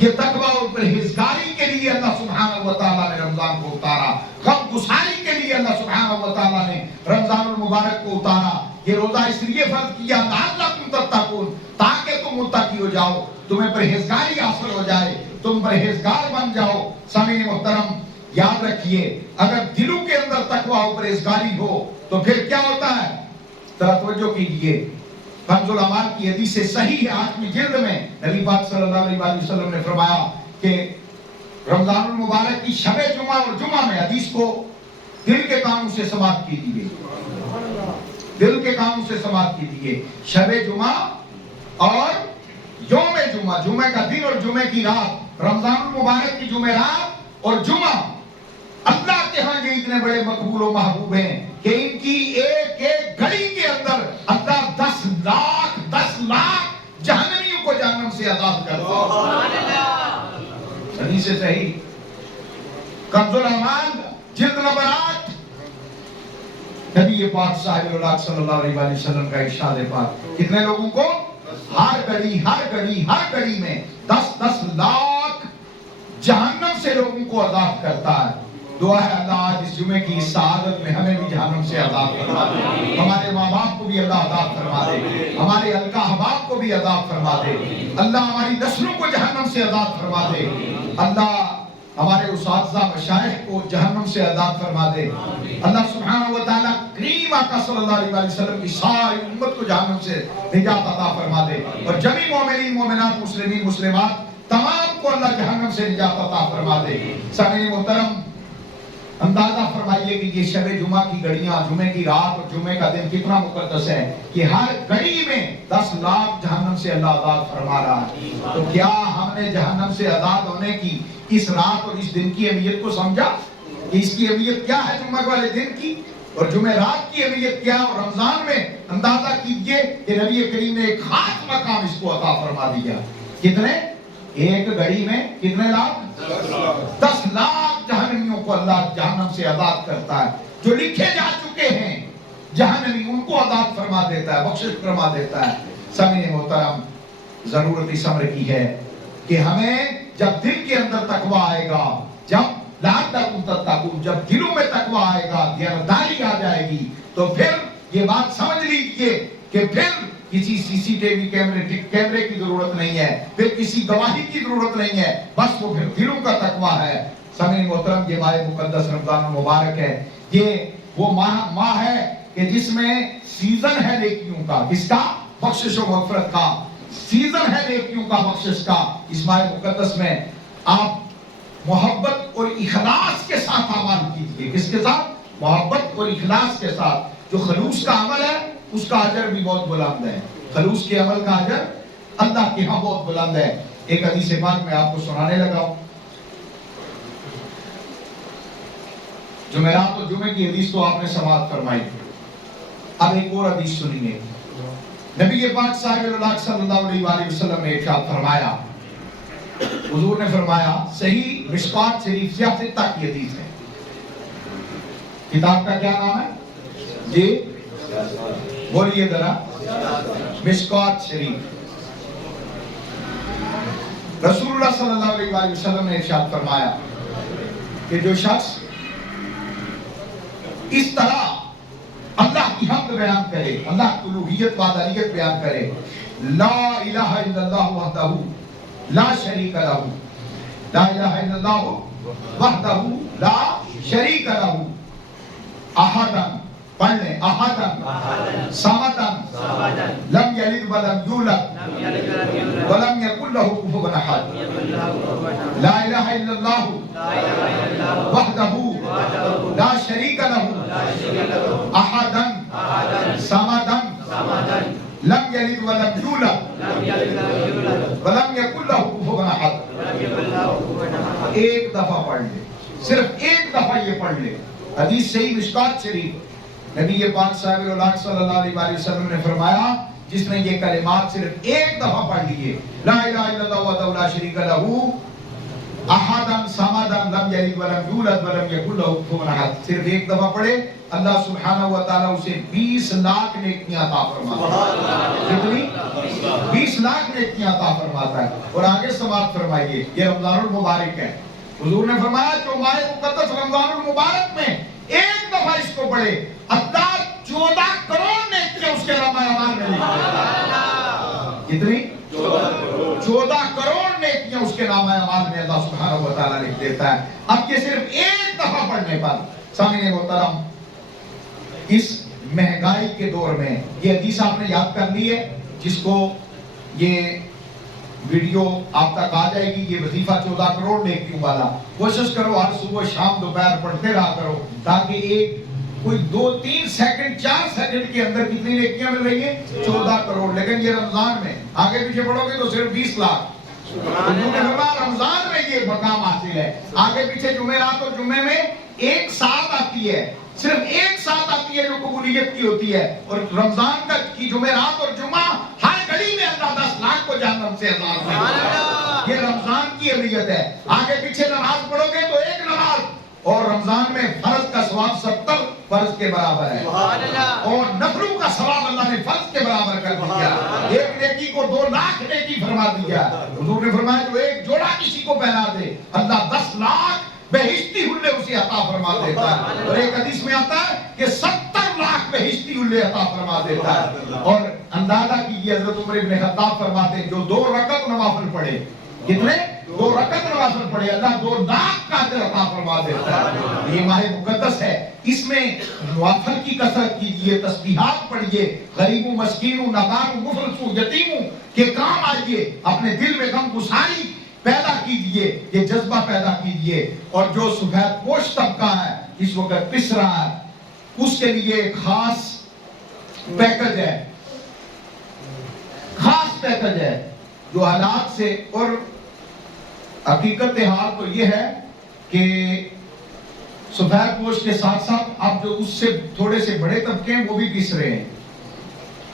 یہ تقویٰ اور پرہیزگاری کے لیے اللہ سبحانہ وتعالیٰ نے رمضان کو اتارا، غم گساری کے لیے اللہ سبحانہ وتعالیٰ نے رمضان المبارک کو اتارا۔ یہ روزہ اس لیے فرض کیا لعلکم تتقون، تاکہ تم متقی ہو جاؤ، تمہیں پرہیزگاری حاصل ہو جائے، تم پرہیزگار بن جاؤ۔ سامعین محترم یاد رکھیے، اگر دلوں کے اندر تقویٰ و پرہیزگاری ہو تو پھر کیا ہوتا ہے؟ ذرا توجہ کیجئے، کنز الاعمال کی حدیث صحیح ہے 8ویں جلد میں نبی پاک صلی اللہ علیہ وسلم نے فرمایا کہ رمضان المبارک کی شب جمعہ اور جمعہ میں حدیث کو دل کے کاموں سے سماعت کیجیے، دل کے کاموں سے سماعت کیجیے. شب جمعہ اور یوم جمعہ، جمعہ کا دن اور جمعہ کی رات، رمضان المبارک کی جمعرات اور جمعہ اللہ کے ہاں یہ اتنے بڑے مقبول و محبوب ہیں کہ ان کی ایک ایک گھڑی کے اندر اللہ 10 لاکھ جہنمیوں کو جہنم سے آزاد کرتا ہے. حدیث صحیح کنز الاعمال جلد نمبر 8، نبی پاک صاحب اللہ صلی اللہ علیہ وسلم کا ارشاد پاک کتنے لوگوں کو ہر گھڑی میں 10 لاکھ جہنم سے لوگوں کو آزاد کرتا ہے. دعا ہے اللہ آج اس جمعے کی اس سعادت میں ہمیں بھی جہنم سے آزاد فرما دے، ہمارے ماں باپ کو بھی اللہ آزاد فرما دے، ہمارے القا احباب کو بھی آزاد فرما دے، اللہ ہماری نسلوں کو جہنم سے آزاد فرما دے، اللہ ہمارے اساتذہ مشائخ کو جہنم سے آزاد فرما دے. اللہ سبحانہ و تعالیٰ کریم آقا صلی اللہ علیہ وسلم کی ساری امت کو جہنم سے نجات عطا فرما دے، اور جمیع مومنین مومنات مسلمین مسلمات تمام کو اللہ جہنم سے نجات عطا فرما دے. سامعین محترم، اندازہ فرمائیے کہ یہ شب جمعہ کی گھڑیاں، جمعے کی رات اور جمعے کا دن کتنا مقدس ہے کہ ہر گھڑی میں 10 لاکھ جہنم سے اللہ آزاد فرما رہا ہے. تو کیا ہم نے جہنم سے آزاد ہونے کی اس رات اور اس دن کی اہمیت کو سمجھا کہ اس کی اہمیت کیا ہے جمعہ والے دن کی، اور جمعہ رات کی اہمیت کیا ہے؟ اور رمضان میں اندازہ کیجئے کہ نبی کریم نے ایک خاص مقام اس کو عطا فرما دیا. کتنے؟ ایک گھڑی میں کتنے لاکھ؟ 10 لاکھ جہنمیوں کو اللہ جہنم سے آزاد کرتا ہے. جو لکھے جا چکے ہیں جہنمی ان کو آزاد فرما دیتا ہے، بخشش فرما دیتا ہے. سامعین محترم، ضرورت اس امر کی ہے کہ ہمیں جب دل کے اندر تقوی آئے گا، جب لعلکم تتقون، جب دلوں میں تقوی آئے گا، دیانتداری آ جائے گی، تو پھر یہ بات سمجھ لیجئے کہ پھر کسی سی ٹی وی کیمرے کی ضرورت نہیں ہے، پھر کسی گواہی کی ضرورت نہیں ہے، بس وہ پھر دلوں کا تقوی ہے. سامعین محترم، یہ ماہ مقدس رمضان المبارک ہے، یہ وہ ماہ ہے کہ جس میں سیزن ہے نیکیوں کا. کس کا؟ بخشش و مغفرت کا. سیزن ہے نیکیوں کا، بخشش کا. اس ماہ مقدس میں آپ محبت اور اخلاص کے ساتھ اعمال کیجئے. کس کے ساتھ؟ محبت اور اخلاص کے ساتھ. جو خلوص کا عمل ہے اس کا اجر بھی بہت بلند ہے. خلوص کے عمل کا اجر اللہ کے ہاں بہت بلند ہے. ایک حدیث پاک میں آپ کو سنانے لگا ہوں. جمعرات اور جمعے کی حدیث تو آپ نے سماعت فرمائی. اب ایک اور حدیث سنیے. نبی پاک صاحب اللہ صلی اللہ علیہ وسلم نے ارشاد فرمایا، حضور نے فرمایا، صحیح مشکات شریف سیاستہ کی حدیث ہے. کتاب کا کیا نام ہے جی؟ بولیے ذرا. مشکات شریف. رسول اللہ صلی اللہ علیہ وسلم نے ارشاد فرمایا کہ جو شخص اس طرح اللہ کی حمد بیان کرے، اللہ کی الوہیت وحدانیت بیان کرے، لا الہ الا اللہ وحدہ لا شریک لہ، لا الہ الا اللہ وحدہ لا شریک لہ، احدن، پڑھ لیں، احدن صمدن لم یلد ولم یولد ولم یکن لہ کفوا احد، لا الہ الا اللہ وحدہ لا شریک لہ، احدن صمدن لم یلد ولم یولد ولم یکن لہ کفوا احد. ایک دفعہ پڑھ لے، صرف ایک دفعہ یہ پڑھ لے. حدیث صحیح مشکات شریف. نبی پاک صاحب اللہ صلی اللہ علیہ وسلم نے فرمایا، جس نے یہ کلمات صرف ایک دفعہ پڑھ لیے، لا الہ الا اللہ وحدہ لا شریک لہ، احدن صمدن لم یلد ولم یولد ولم یکن لہ کفوا احد، صرف ایک دفعہ پڑھے، اللہ سبحانہ و تعالیٰ اسے 20 لاکھ نیکیاں عطا فرماتا ہے. کتنی؟ 20 لاکھ نیکیاں عطا فرماتا ہے. اور آگے سماعت فرمائیے، یہ رمضان المبارک ہے. حضور نے فرمایا جو ماہ مقدس رمضان المبارک میں ایک دفعہ اس کو پڑھے، اللہ 14 کروڑ نیکیاں اس کے نامہ اعمال میں لکھ دیتا ہے. کتنی؟ 14 کروڑ نیکیاں اس کے نامہ اعمال میں اللہ سبحانہ و تعالیٰ لکھ دیتا ہے. اب یہ صرف ایک دفعہ پڑھنے پر. سامعین محترم، اس مہنگائی کے دور میں یہ حدیث آپ نے یاد کر لی ہے، جس کو یہ ویڈیو آپ تک آ جائے گی. یہ وظیفہ 14 کروڑ نیکیوں والا, کوشش کرو ہر صبح شام دوپہر پڑھتے رہا کرو, تاکہ ایک کوئی 2-3 سیکنڈ 4 سیکنڈ کے اندر کتنی نیکیاں مل رہی ہیں؟ 14 کروڑ. لیکن یہ رمضان میں آگے پیچھے پڑھو گے تو صرف 20 لاکھ. حضور نے فرمایا رمضان میں یہ مقام حاصل ہے. آگے پیچھے جمعرات اور جمعے میں ایک ساتھ آتی ہے, صرف ایک ساتھ آتی ہے جو قبولیت کی ہوتی ہے, اور رمضان کا کی جمعرات اور جمعہ ہر گھڑی میں اللہ 10 لاکھ کو جہنم سے آزاد کرے. یہ رمضان کی اہمیت ہے. آگے پیچھے نماز پڑھو گے تو ایک نماز, اور رمضان میں فرض کا ثواب 70 فرض کے برابر ہے, اور نفلوں کا ثواب اللہ نے فرض کے برابر کر دیا. ایک نیکی کو 2 لاکھ نیکی فرما دیا. حضور نے فرمایا جو ایک جوڑا کسی کو پہنا دے اللہ 10 لاکھ بہشتی حلے اسے عطا فرما دیتا ہے. اور ایک حدیث میں آتا ہے کہ 70 لاکھ بہشتی حلے عطا فرما دیتا ہے. اور اندازہ کیجیے حضرت عمر بن خطاب فرماتے ہیں جو 2 رکعت نوافل پڑھے, کتنے 2 رکعت نوافل پڑھے, اللہ 2 لاکھ کا اجر عطا فرما دیتا ہے. یہ ماہ مقدس ہے, اس میں نوافل کی کثرت کیجیے, تسبیحات پڑھیے, غریبوں مسکینوں ناداروں مفلسوں یتیموں کے کام آئیے, اپنے دل میں غم گساری پیدا کیجئے, یہ جذبہ پیدا کیجئے. اور جو سفید پوش طبقہ ہے اس وقت پس رہا ہے, اس کے لیے ایک خاص پیکج ہے, خاص پیکج ہے جو حالات سے, اور حقیقت حال تو یہ ہے کہ سفید پوش کے ساتھ ساتھ اب جو اس سے تھوڑے سے بڑے طبقے ہیں وہ بھی پس رہے ہیں,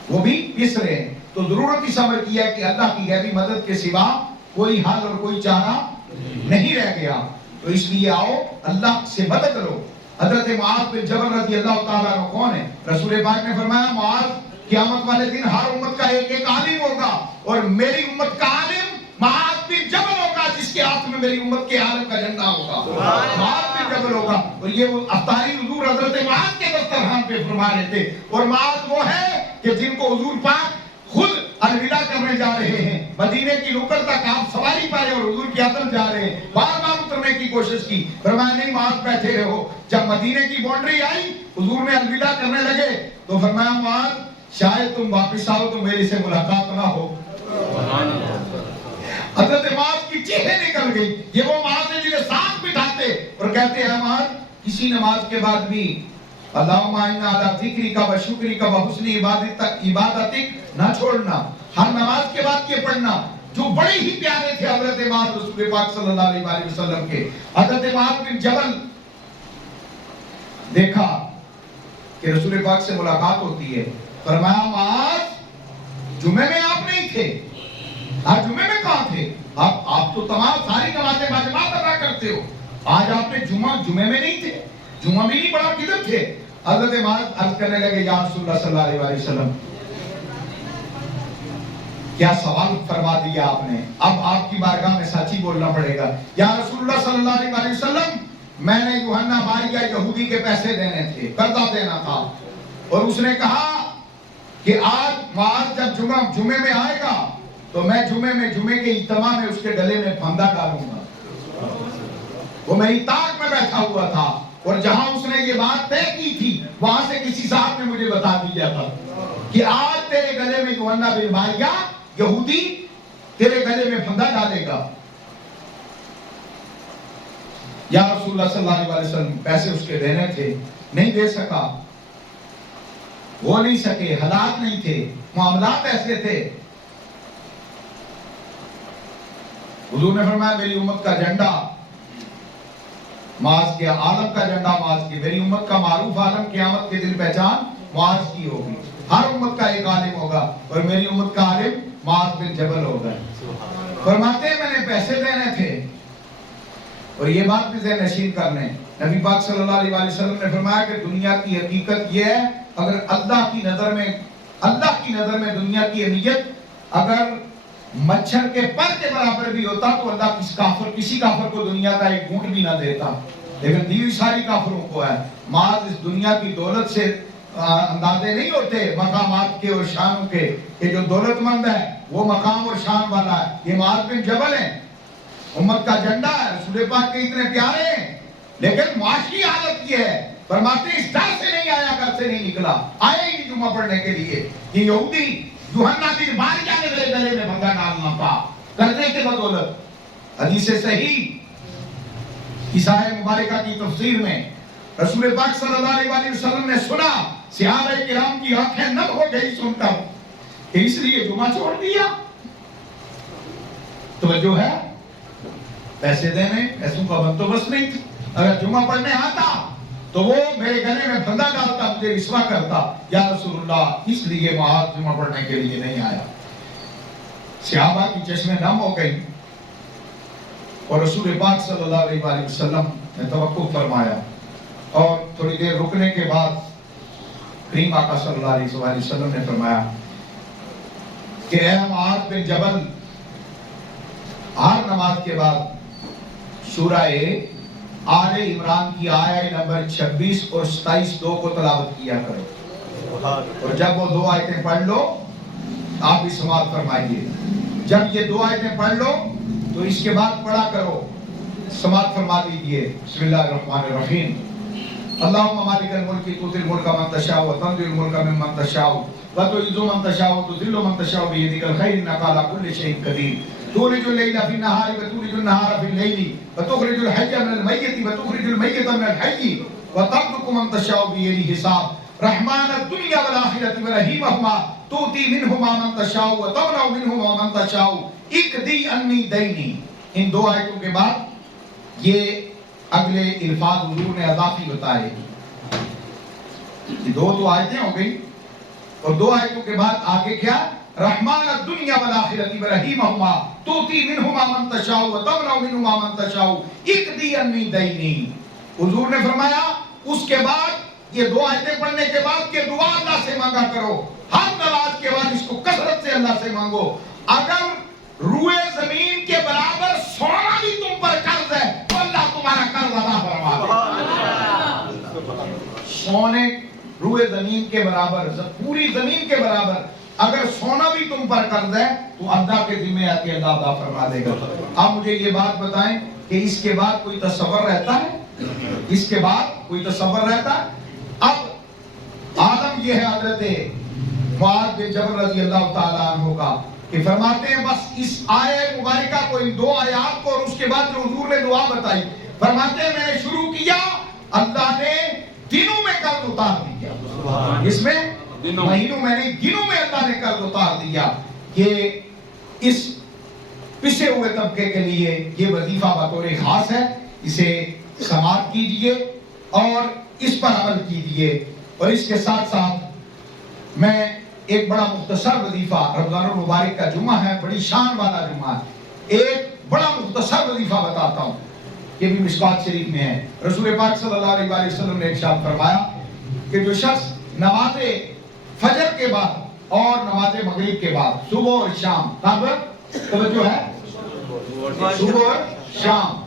وہ بھی پس رہے ہیں. تو ضرورت اس امر کی ہے کہ اللہ کی غیبی مدد کے سوا کوئی حل اور کوئی چارہ نہیں رہ گیا. تو اس لیے آؤ اللہ سے مدد لو. حضرت معاذ بن جبل رضی اللہ تعالیٰ عنہ کون ہے؟ رسول پاک نے فرمایا معاذ قیامت والے دن ہر امت کا ایک ایک عالم ہوگا, اور میری امت کا عالم معاذ بن جبل ہوگا جس کے ہاتھ میں میری امت کے عالم کا جھنڈا ہوگا, معاذ بن جبل ہوگا. اور یہ وہ افطاری حضور حضرت معاذ کے دسترخوان پہ فرما رہے تھے. اور معاذ وہ ہے کہ جن کو حضور پاک خود الوداع کرنے جا رہے ہیں, مدینے کی نکڑ تک آپ سواری پائے اور حضور کی عطر جا رہے ہیں, بار بار اترنے کی کوشش کی, فرمایا نہیں معاذ بیٹھے رہو. جب مدینے کی باؤنڈری آئی حضور نے الوداع کرنے لگے تو فرمایا معاذ شاید تم واپس آؤ تو میری سے ملاقات نہ ہو. حضرت معاذ کی چیخیں نکل گئی. یہ وہ معاذ ہے جنہیں ساتھ بٹھاتے اور کہتے ہیں معاذ کسی نماز کے بعد بھی اللہم انا علی ذکرک و شکرک و حسن عبادتک نہ چھوڑنا, ہر نماز کے بعد یہ پڑھنا. جو بڑے ہی پیارے تھے حضرت معاذ رسول پاک صلی اللہ علیہ وسلم کے. حضرت معاذ بن جبل دیکھا کہ رسول پاک سے ملاقات ہوتی ہے, فرمایا معاذ جمعے میں آپ نہیں تھے, آج جمعے میں کہاں تھے آپ تو تمام ساری نمازیں باجماعت ادا کرتے ہو, آج آپ نے جمعے میں نہیں تھے, جمعہ بھی نہیں پڑھا, کدھر تھے؟ حضرت معاذ عرض کرنے لگے یا رسول اللہ صلی اللہ علیہ وسلم کیا سوال فرما دیا آپ نے, اب آپ کی بارگاہ میں سچی بولنا پڑے گا. یا رسول اللہ صلی اللہ علیہ وسلم میں نے یوحنا باریہ یہودی کے پیسے دینے تھے, قرضہ دینا تھا, اور اس نے کہا کہ آج معاذ جب جمعے میں آئے گا تو میں جمعے کے اجتماع میں اس کے گلے میں پھندا ڈالوں گا. وہ میری طاق میں بیٹھا ہوا تھا, اور جہاں اس نے یہ بات طے کی تھی وہاں سے کسی صاحب نے مجھے بتا دیا تھا کہ آج تیرے گلے میں یوحنا بن باریہ یہودی تیرے گلے میں پھندا ڈالے گا. یا رسول اللہ صلی اللہ علیہ وسلم پیسے اس کے دینے تھے, نہیں دے سکا, وہ نہیں سکے, حالات نہیں تھے, معاملات ایسے تھے. حضور نے فرمایا میری امت کا جھنڈا معاذ کے عالم کا جھنڈا معاذ کی, میری امت کا معروف عالم قیامت کے دن پہچان معاذ کی ہوگی. ہر امت کا ایک عالم ہوگا اور میری امت کا عالم معاذ بن جبل ہوگا. فرماتے ہیں میں نے پیسے دینے تھے, اور یہ بات بھی ذہن نشین کرنے, نبی پاک صلی اللہ علیہ وسلم نے فرمایا کہ دنیا کی حقیقت یہ ہے اگر اللہ کی نظر میں دنیا کی اہمیت اگر مچھر کے پر کے برابر بھی ہوتا تو اللہ کسی کافر کو دنیا کا ایک گھونٹ بھی نہ دیتا, لیکن دی ساری کافروں کو ہے. معاذ اس دنیا کی دولت سے اندازے نہیں ہوتے مقامات کے اور شانوں کے, کہ جو دولت مند ہے وہ مقام اور شان والا ہے. یہ معاذ بن جبل ہے, امت کا جھنڈا ہے, رسول پاک کے اتنے پیارے ہیں, لیکن معاشی حالت یہ ہے, فرماتے اس ڈر سے نہیں آیا, گھر سے نہیں نکلا, آئے ہی جمعہ پڑھنے کے لیے. یہ یہودی یوحنا بن باریہ نے میرے گلے میں پھندا ڈالنا تھا, قرضے کے بدولت۔ حدیث صحیح عیسائی مبارکہ کی تفسیر میں رسول پاک صلی اللہ علیہ وسلم نے سنا، صحابہ کرام کی آنکھیں نم ہو گئی سن کر کہ اس لیے جمعہ چھوڑ دیا۔ توجہ ہے؟ پیسے دینے، پیسوں کا بندوبست نہیں تھا۔ اگر جمعہ پڑھنے آتا تو وہ میرے گلے میں پھندا ڈالتا، مجھے رسوا کرتا، یا رسول اللہ اس لیے معاذ جمعہ پڑھنے کے لیے نہیں آیا۔ صحابہ کی چشمیں نم ہو گئی اور رسول پاک صلی اللہ علیہ وسلم نے توقف فرمایا، اور تھوڑی دیر رکنے کے بعد کریم آقا صلی اللہ علیہ وسلم نے فرمایا کہ اے معاذ بن جبل، ہر نماز کے بعد سورہ آل عمران کی آیہ نمبر 26 اور 27 دو کو تلاوت کیا کرو، اور جب وہ دو آیتیں پڑھ لو آپ بھی سماعت فرمائیے۔ جب یہ دو آیتیں پڑھ لو تو اس کے بعد پڑھا کرو، سماعت فرما دیجئے۔ بسم اللہ الرحمن الرحیم۔ اللہم مالک الملک تؤتی الملک من تشاء وتنزع الملک ممن تشاء وتعز من تشاء وتذل من تشاء بيدك الخير انك على كل شيء قدير تولج الليل في النهار وتولج النهار في الليل وتخرج الحي من الميت وتخرج الميت من الحي وترزق من تشاء بغير حساب رحمن الدنيا والآخرة ورحيمهما تؤتي منهما من تشاء وتمنع منهما من تشاء اقضي عني ديني۔ ان دو آیتوں کے بعد یہ اگلے الفاظ حضور نے اضافی بتائے۔ یہ دو آیتیں ہو گئی، اور دو آیتوں کے بعد آگے کیا؟ رحمان الدنیا والآخرۃ ورحیمہما تؤتی منہما من تشاء وتمنع منہما من تشاء اقضی عنی دینی۔ حضور نے فرمایا اس کے بعد یہ دو آیتیں پڑھنے کے بعد کہ دعا اللہ سے مانگا کرو، ہر نماز کے بعد اس کو کثرت سے اللہ سے مانگو۔ اگر روئے زمین کے برابر سونا بھی تم پر قرض ہے تو اللہ تمہارا قرض ادا فرما دے۔ سونے روئے زمین کے برابر، پوری زمین کے برابر اگر سونا بھی تم پر قرض ہے تو اللہ کے ذمہ آ کے اللہ ادا فرما دے گا۔ آپ مجھے یہ بات بتائیں کہ اس کے بعد کوئی تصور رہتا ہے؟ اس کے بعد کوئی تصور رہتا ہے؟ اب عالم یہ ہے حضرت معاذ بن جبل رضی اللہ تعالیٰ عنہ کا کہ فرماتے ہیں بس اس آیہ مبارکہ کو، ان دو آیات کو، اور اس کے بعد جو حضور نے دعا بتائی، فرماتے ہیں میں نے شروع کیا، اللہ نے دنوں میں قرض اتار دیا۔ اس میں مہینوں میں نہیں، دنوں میں اللہ نے قرض اتار دیا۔ یہ اس پسے ہوئے طبقے کے لیے یہ وظیفہ بطور خاص ہے، اسے سماعت کیجئے اور اس پر عمل کیجئے۔ اور اس کے ساتھ ساتھ میں ایک بڑا مختصر وظیفہ، رمضان المبارک کا جمعہ ہے، بڑی شان والا جمعہ ہے، ایک بڑا مختصر وظیفہ بتاتا ہوں، یہ بھی مشکوٰۃ شریف میں ہے۔ رسول پاک صلی اللہ علیہ وسلم نے ارشاد فرمایا کہ جو شخص نماز فجر کے بعد اور نماز مغرب کے بعد صبح اور شام، توجہ ہے، صبح اور شام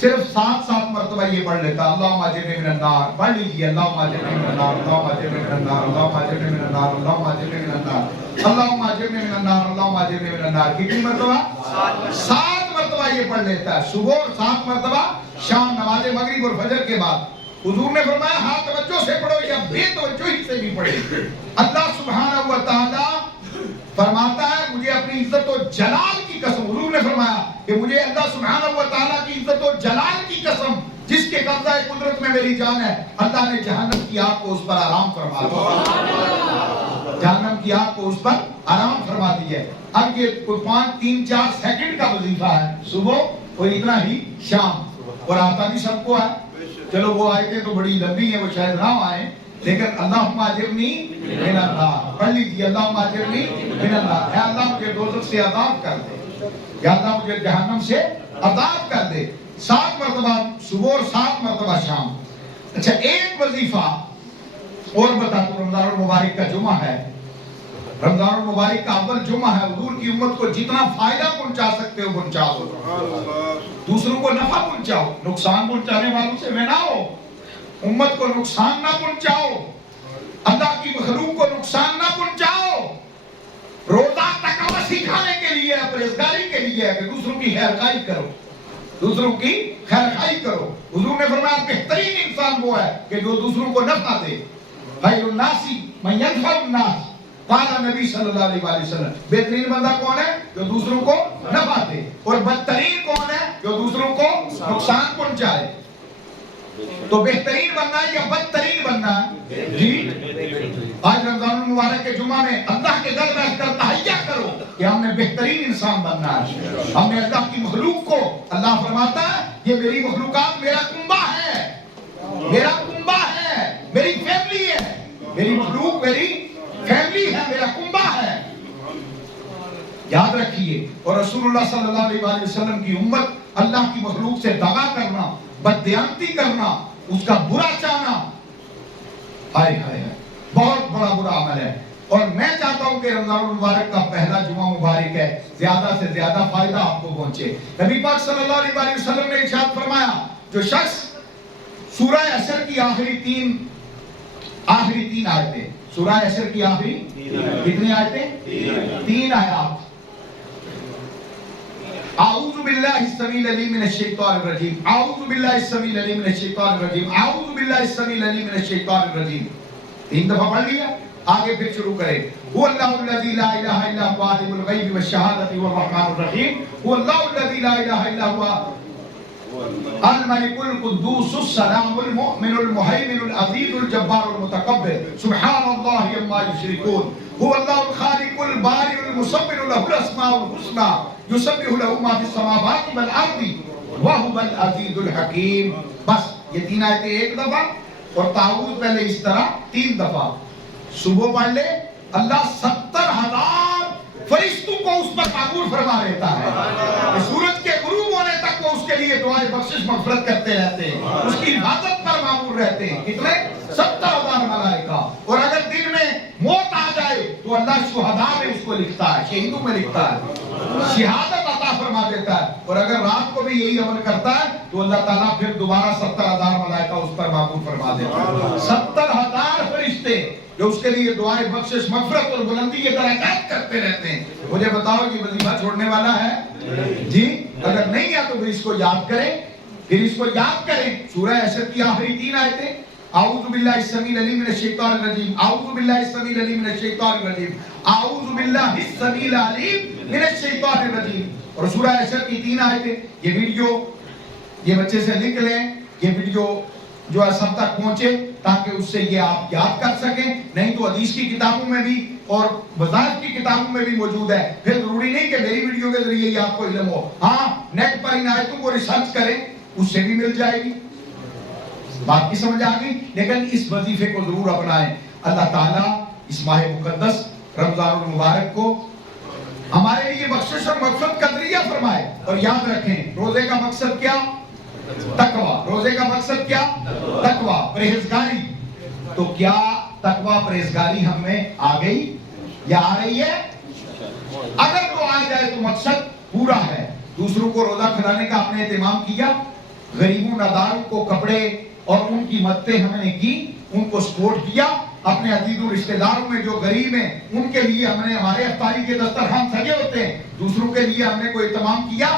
صرف 7 مرتبہ یہ پڑھ لیتا، اللہم اجرنی من النار، پڑھ لیجئے، اللہم اجرنی من النار، اللہم اجرنی من النار، اللہم اجرنی من النار، اللہم اجرنی من النار، اللہم اجرنی من النار، اللہم اجرنی من النار۔ کتنی مرتبہ؟ 7 مرتبہ یہ پڑھ لیتا ہے، صبح اور 7 مرتبہ شام، نماز مغرب اور فجر کے بعد۔ حضور نے فرمایا ہاں توجہ سے پڑھو یا بے توجہی سے بھی پڑھے۔ اللہ سبحانہ و تعالی فرماتا ہے مجھے اپنی عزت و جلال کی قسم، حضور نے فرمایا کہ مجھے اللہ سبحانہ و تعالیٰ کی عزت و جلال کی قسم جس کے قبضہ قدرت میں میری جان ہے، اللہ نے جہنم کی آگ کو اس پر آرام فرما دیا، جہنم کی آگ کو اس پر آرام فرما دی ہے۔ اب یہ کوئی 5-3-4 سیکنڈ کا وظیفہ ہے، صبح اور اتنا ہی شام، اور آتا بھی سب کو ہے۔ چلو وہ آیتیں تو بڑی لمبی ہیں، وہ شاید نہ آئیں، لیکن اللہم اجرنی من النار پڑھ لیجیے، اللہم اجرنی من النار، اے اللہ مجھے دوزخ سے عذاب کر دے، یا اللہ مجھے جہنم سے عذاب کر دے۔ 7 مرتبہ صبح اور 7 مرتبہ شام۔ اچھا ایک وظیفہ اور بتا دوں، رمضان المبارک کا جمعہ ہے، رمضان المبارک کا اول جمعہ ہے، حضور کی امت کو جتنا فائدہ پہنچا سکتے ہو پہنچاؤ، دوسروں کو نفع پہنچاؤ، نقصان پہنچانے والوں سے میں نہ ہو، امت کو نقصان نہ پہنچاؤ، اللہ کی مخلوق کو نقصان نہ پہنچاؤ۔ روزہ تقوی سکھانے کے لیے، پرہیزگاری کے لیے ہے کہ دوسروں کی خیرخواہی کرو، دوسروں کی خیرخواہی کرو۔ حضور نے فرمایا بہترین انسان وہ ہے کہ جو دوسروں کو نفع دے، خیر الناس من ينفع الناس، قال نبی صلی اللہ علیہ وآلہ وسلم بہترین بندہ کون ہے؟ جو دوسروں کو نفع دے. اور بدترین کون ہے؟ جو دوسروں کو نقصان پہنچائے. تو بہترین بننا ہے یا بدترین بننا ہے؟ جی آج رمضان المبارک کے جمعہ میں اللہ کے در بیٹھ کر تہیہ کرو کہ ہم نے بہترین انسان بننا ہے. ہم نے اللہ کی مخلوق کو، اللہ فرماتا ہے یہ میری مخلوقات میرا کنبہ ہے، میرا کنبہ ہے، میری فیملی ہے، میری مخلوق میری فیملی ہے، میرا کنبہ ہے. یاد رکھیے. اور رسول اللہ صلی اللہ علیہ وآلہ وسلم کی امت اللہ کی مخلوق سے دغا کرنا، بددیانتی کرنا، اس کا برا چاہنا، ہائے ہائے بہت بڑا برا عمل ہے. اور میں چاہتا ہوں کہ رمضان المبارک کا پہلا جمعہ مبارک ہے، زیادہ سے زیادہ فائدہ آپ کو پہنچے. نبی پاک صلی اللہ علیہ وآلہ وسلم نے ارشاد فرمایا جو شخص سورہ عصر کی آخری تین آیتیں، سورہ عصر کی آخری کتنی آیتیں؟ 3 آیات. اعوذ باللہ السمیع العلیم من الشیطان الرجیم، اعوذ باللہ السمیع العلیم من الشیطان الرجیم، اعوذ باللہ السمیع العلیم من الشیطان الرجیم. 3 دفعہ پڑھ لیا. آگے پھر شروع کریں. هو اللہ الذی لا الہ الا هو عالم الغیب والشہادۃ والرحمن الرحیم. هو اللہ الذی لا الہ الا هو الملك القدوس السلام المؤمن المهيمن العزيز الجبار المتكبر سبحان الله عما يشركون. هو الله الخالق البارئ المصور له الاسماء الحسنى يسبح له ما في السماوات والارض وهو العزيز الحكيم. بس یہ 3 آیتیں ایک دفعہ اور تعوذ پہلے اس طرح 3 دفعہ. صبح پڑھ لے. اللہ 70,000 فرشتوں کو اس پر معمور فرما لیتا ہے. سورج کے غروب ہونے تک وہ اس کے لیے دعائیں بخشش مغفرت کرتے رہتے ہیں، اس کی حفاظت پر معمور رہتے ہیں. کتنے؟ 70,000 ملائکہ. اور اگر دن میں موت آ جائے تو اللہ شہداء میں اس کو لکھتا ہے، شہیدوں میں لکھتا ہے، شہادت عطا فرما دیتا ہے. اور اگر رات کو بھی یہی عمل کرتا ہے تو اللہ تعالیٰ پھر دوبارہ 70,000 ملائکہ اس پر معمور فرما دیتا ہے. 70,000 فرشتے جو اس کے لیے دعائیں بخشش مغفرت اور بلندی کے درجات کرتے رہتے ہیں. مجھے بتاؤ یہ وظیفہ چھوڑنے والا ہے؟ جی اگر نہیں ہے تو پھر اس کو یاد کریں، پھر اس کو یاد کریں. سورہ عصر کی آخری 3 آیتیں. اعوذ باللہ السمیع العلیم من الشیطان الرجیم، اعوذ باللہ السمیع العلیم من الشیطان الرجیم، اعوذ باللہ السمیع العلیم من الشیطان الرجیم. اور سورہ عصر کی 3 آیتیں. یہ ویڈیو یہ بچے سے لکھ لیں، یہ ویڈیو جو ہے سب تک پہنچے تاکہ اس سے یہ آپ یاد کر سکیں. نہیں تو حدیث کی کتابوں میں بھی اور وظائف کی کتابوں میں بھی موجود ہے. پھر ضروری نہیں کہ میری ویڈیو کے ذریعے ہی آپ کو علم ہو. ہاں نیٹ پر ان آیتوں کو ریسرچ کریں، اس سے بھی مل جائے گی. بات کی سمجھ آ گئی. لیکن اس وظیفے کو ضرور اپنائیں. اللہ تعالیٰ اس ماہ مقدس رمضان المبارک کو ہمارے لیے بخشش اور مغفرت کا ذریعہ فرمائے. اور یاد رکھیں روزے کا مقصد کیا؟ تقوی. روزے کا مقصد کیا؟ تقوی، پرہیزگاری. تو کیا تقوی پرہیزگاری ہم میں آ گئی یا آ رہی ہے؟ اگر تو آ جائے تو مقصد پورا ہے. دوسروں کو روزہ کھلانے کا ہم نے اہتمام کیا، غریبوں ناداروں کو کپڑے اور ان کی مددیں ہم نے کی، ان کو سپورٹ کیا. اپنے عزیزوں رشتہ داروں میں جو غریب ہیں ان کے لیے ہم نے، ہمارے افطاری کے دسترخوان سجے ہوتے ہیں، دوسروں کے لیے ہم نے کوئی اہتمام کیا.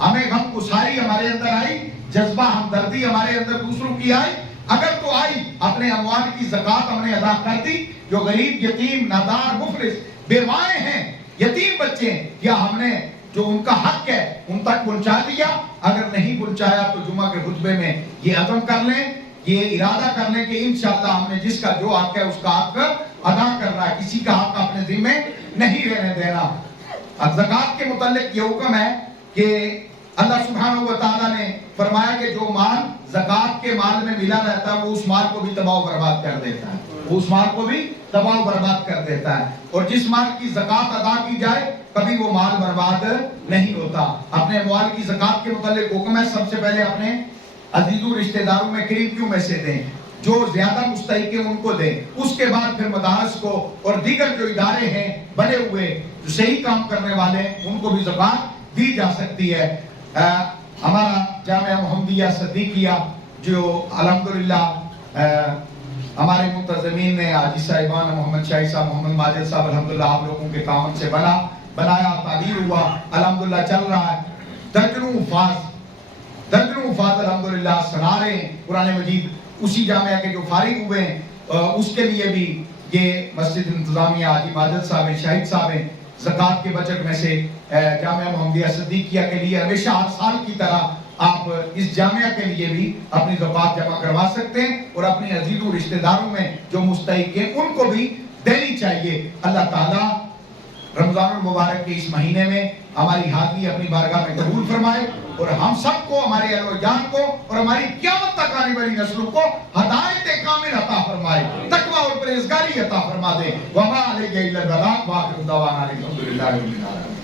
ہمیں غم گساری ہمارے اندر آئی، جذبہ ہمدردی ہمارے اندر دوسروں کی آئی. اگر تو آئی اپنے اموال کی زکوٰۃ ہم نے ادا کر دی. جو غریب یتیم نادار مفلس بیوائیں ہیں، یتیم بچے ہیں، یا ہم نے جو ان کا حق ہے ان تک پہنچا دیا. اگر نہیں پہنچایا تو جمعہ کے خطبے میں یہ عزم کر لیں، یہ ارادہ کر لیں کہ انشاءاللہ ہم نے جس کا جو حق ہے اس کا حق ادا کرنا ہے، کسی کا حق اپنے ذمے نہیں رہنے دینا. زکوٰۃ کے متعلق یہ حکم ہے کہ اللہ سبحانہ و تعالیٰ نے فرمایا کہ جو مال زکوٰۃ کے مال میں ملا رہتا ہے وہ اس مال کو بھی تباہ و برباد کر دیتا ہے، وہ اس مال کو بھی تباہ و برباد کر دیتا ہے. اور جس مال کی زکوٰۃ ادا کی جائے کبھی وہ مال برباد نہیں ہوتا. اپنے مال کی زکوٰۃ کے متعلق حکم ہے سب سے پہلے اپنے عزیزوں رشتہ داروں میں قریبیوں میں سے دیں، جو زیادہ مستحق ہیں ان کو دیں. اس کے بعد پھر مدارس کو اور دیگر جو ادارے ہیں بنے ہوئے جو صحیح کام کرنے والے ہیں ان کو بھی زکوٰۃ دی جا سکتی ہے. ہمارا جامعہ محمدیہ صدیقیہ جو الحمدللہ ہمارے منتظمین نے حاجی صاحبان محمد شاہی صاحب، محمد ماجد صاحب، الحمدللہ آپ لوگوں کے تعاون سے بنایا، تعبیر ہوا، الحمدللہ چل رہا ہے. درجنوں حفاظ الحمدللہ سنا رہے ہیں قرآن مجید. اسی جامعہ کے جو فارغ ہوئے ہیں اس کے لیے بھی یہ مسجد انتظامیہ حاجی ماجد صاحب ہیں، شاہد صاحب ہیں، زکوٰۃ کے بجٹ میں سے جامعہ محمدیہ صدیقیہ کے لیے ہمیشہ ہر سال کی طرح آپ اس جامعہ کے لیے بھی اپنی زکوٰۃ جمع کروا سکتے ہیں، اور اپنے عزیزوں رشتہ داروں میں جو مستحق ہیں ان کو بھی دینی چاہیے۔ اللہ تعالیٰ رمضان المبارک کے اس مہینے میں ہماری حاضری اپنی بارگاہ میں قبول فرمائے، اور ہم سب کو، ہمارے اہل و جان کو اور ہماری قیامت تک آنے والی نسلوں کو ہدایت کامل عطا فرمائے، تقوی اور پرہیزگاری عطا فرما دے۔ وما علیہ الا البلاغ، وآخر دعوانا الحمدللہ رب العالمین۔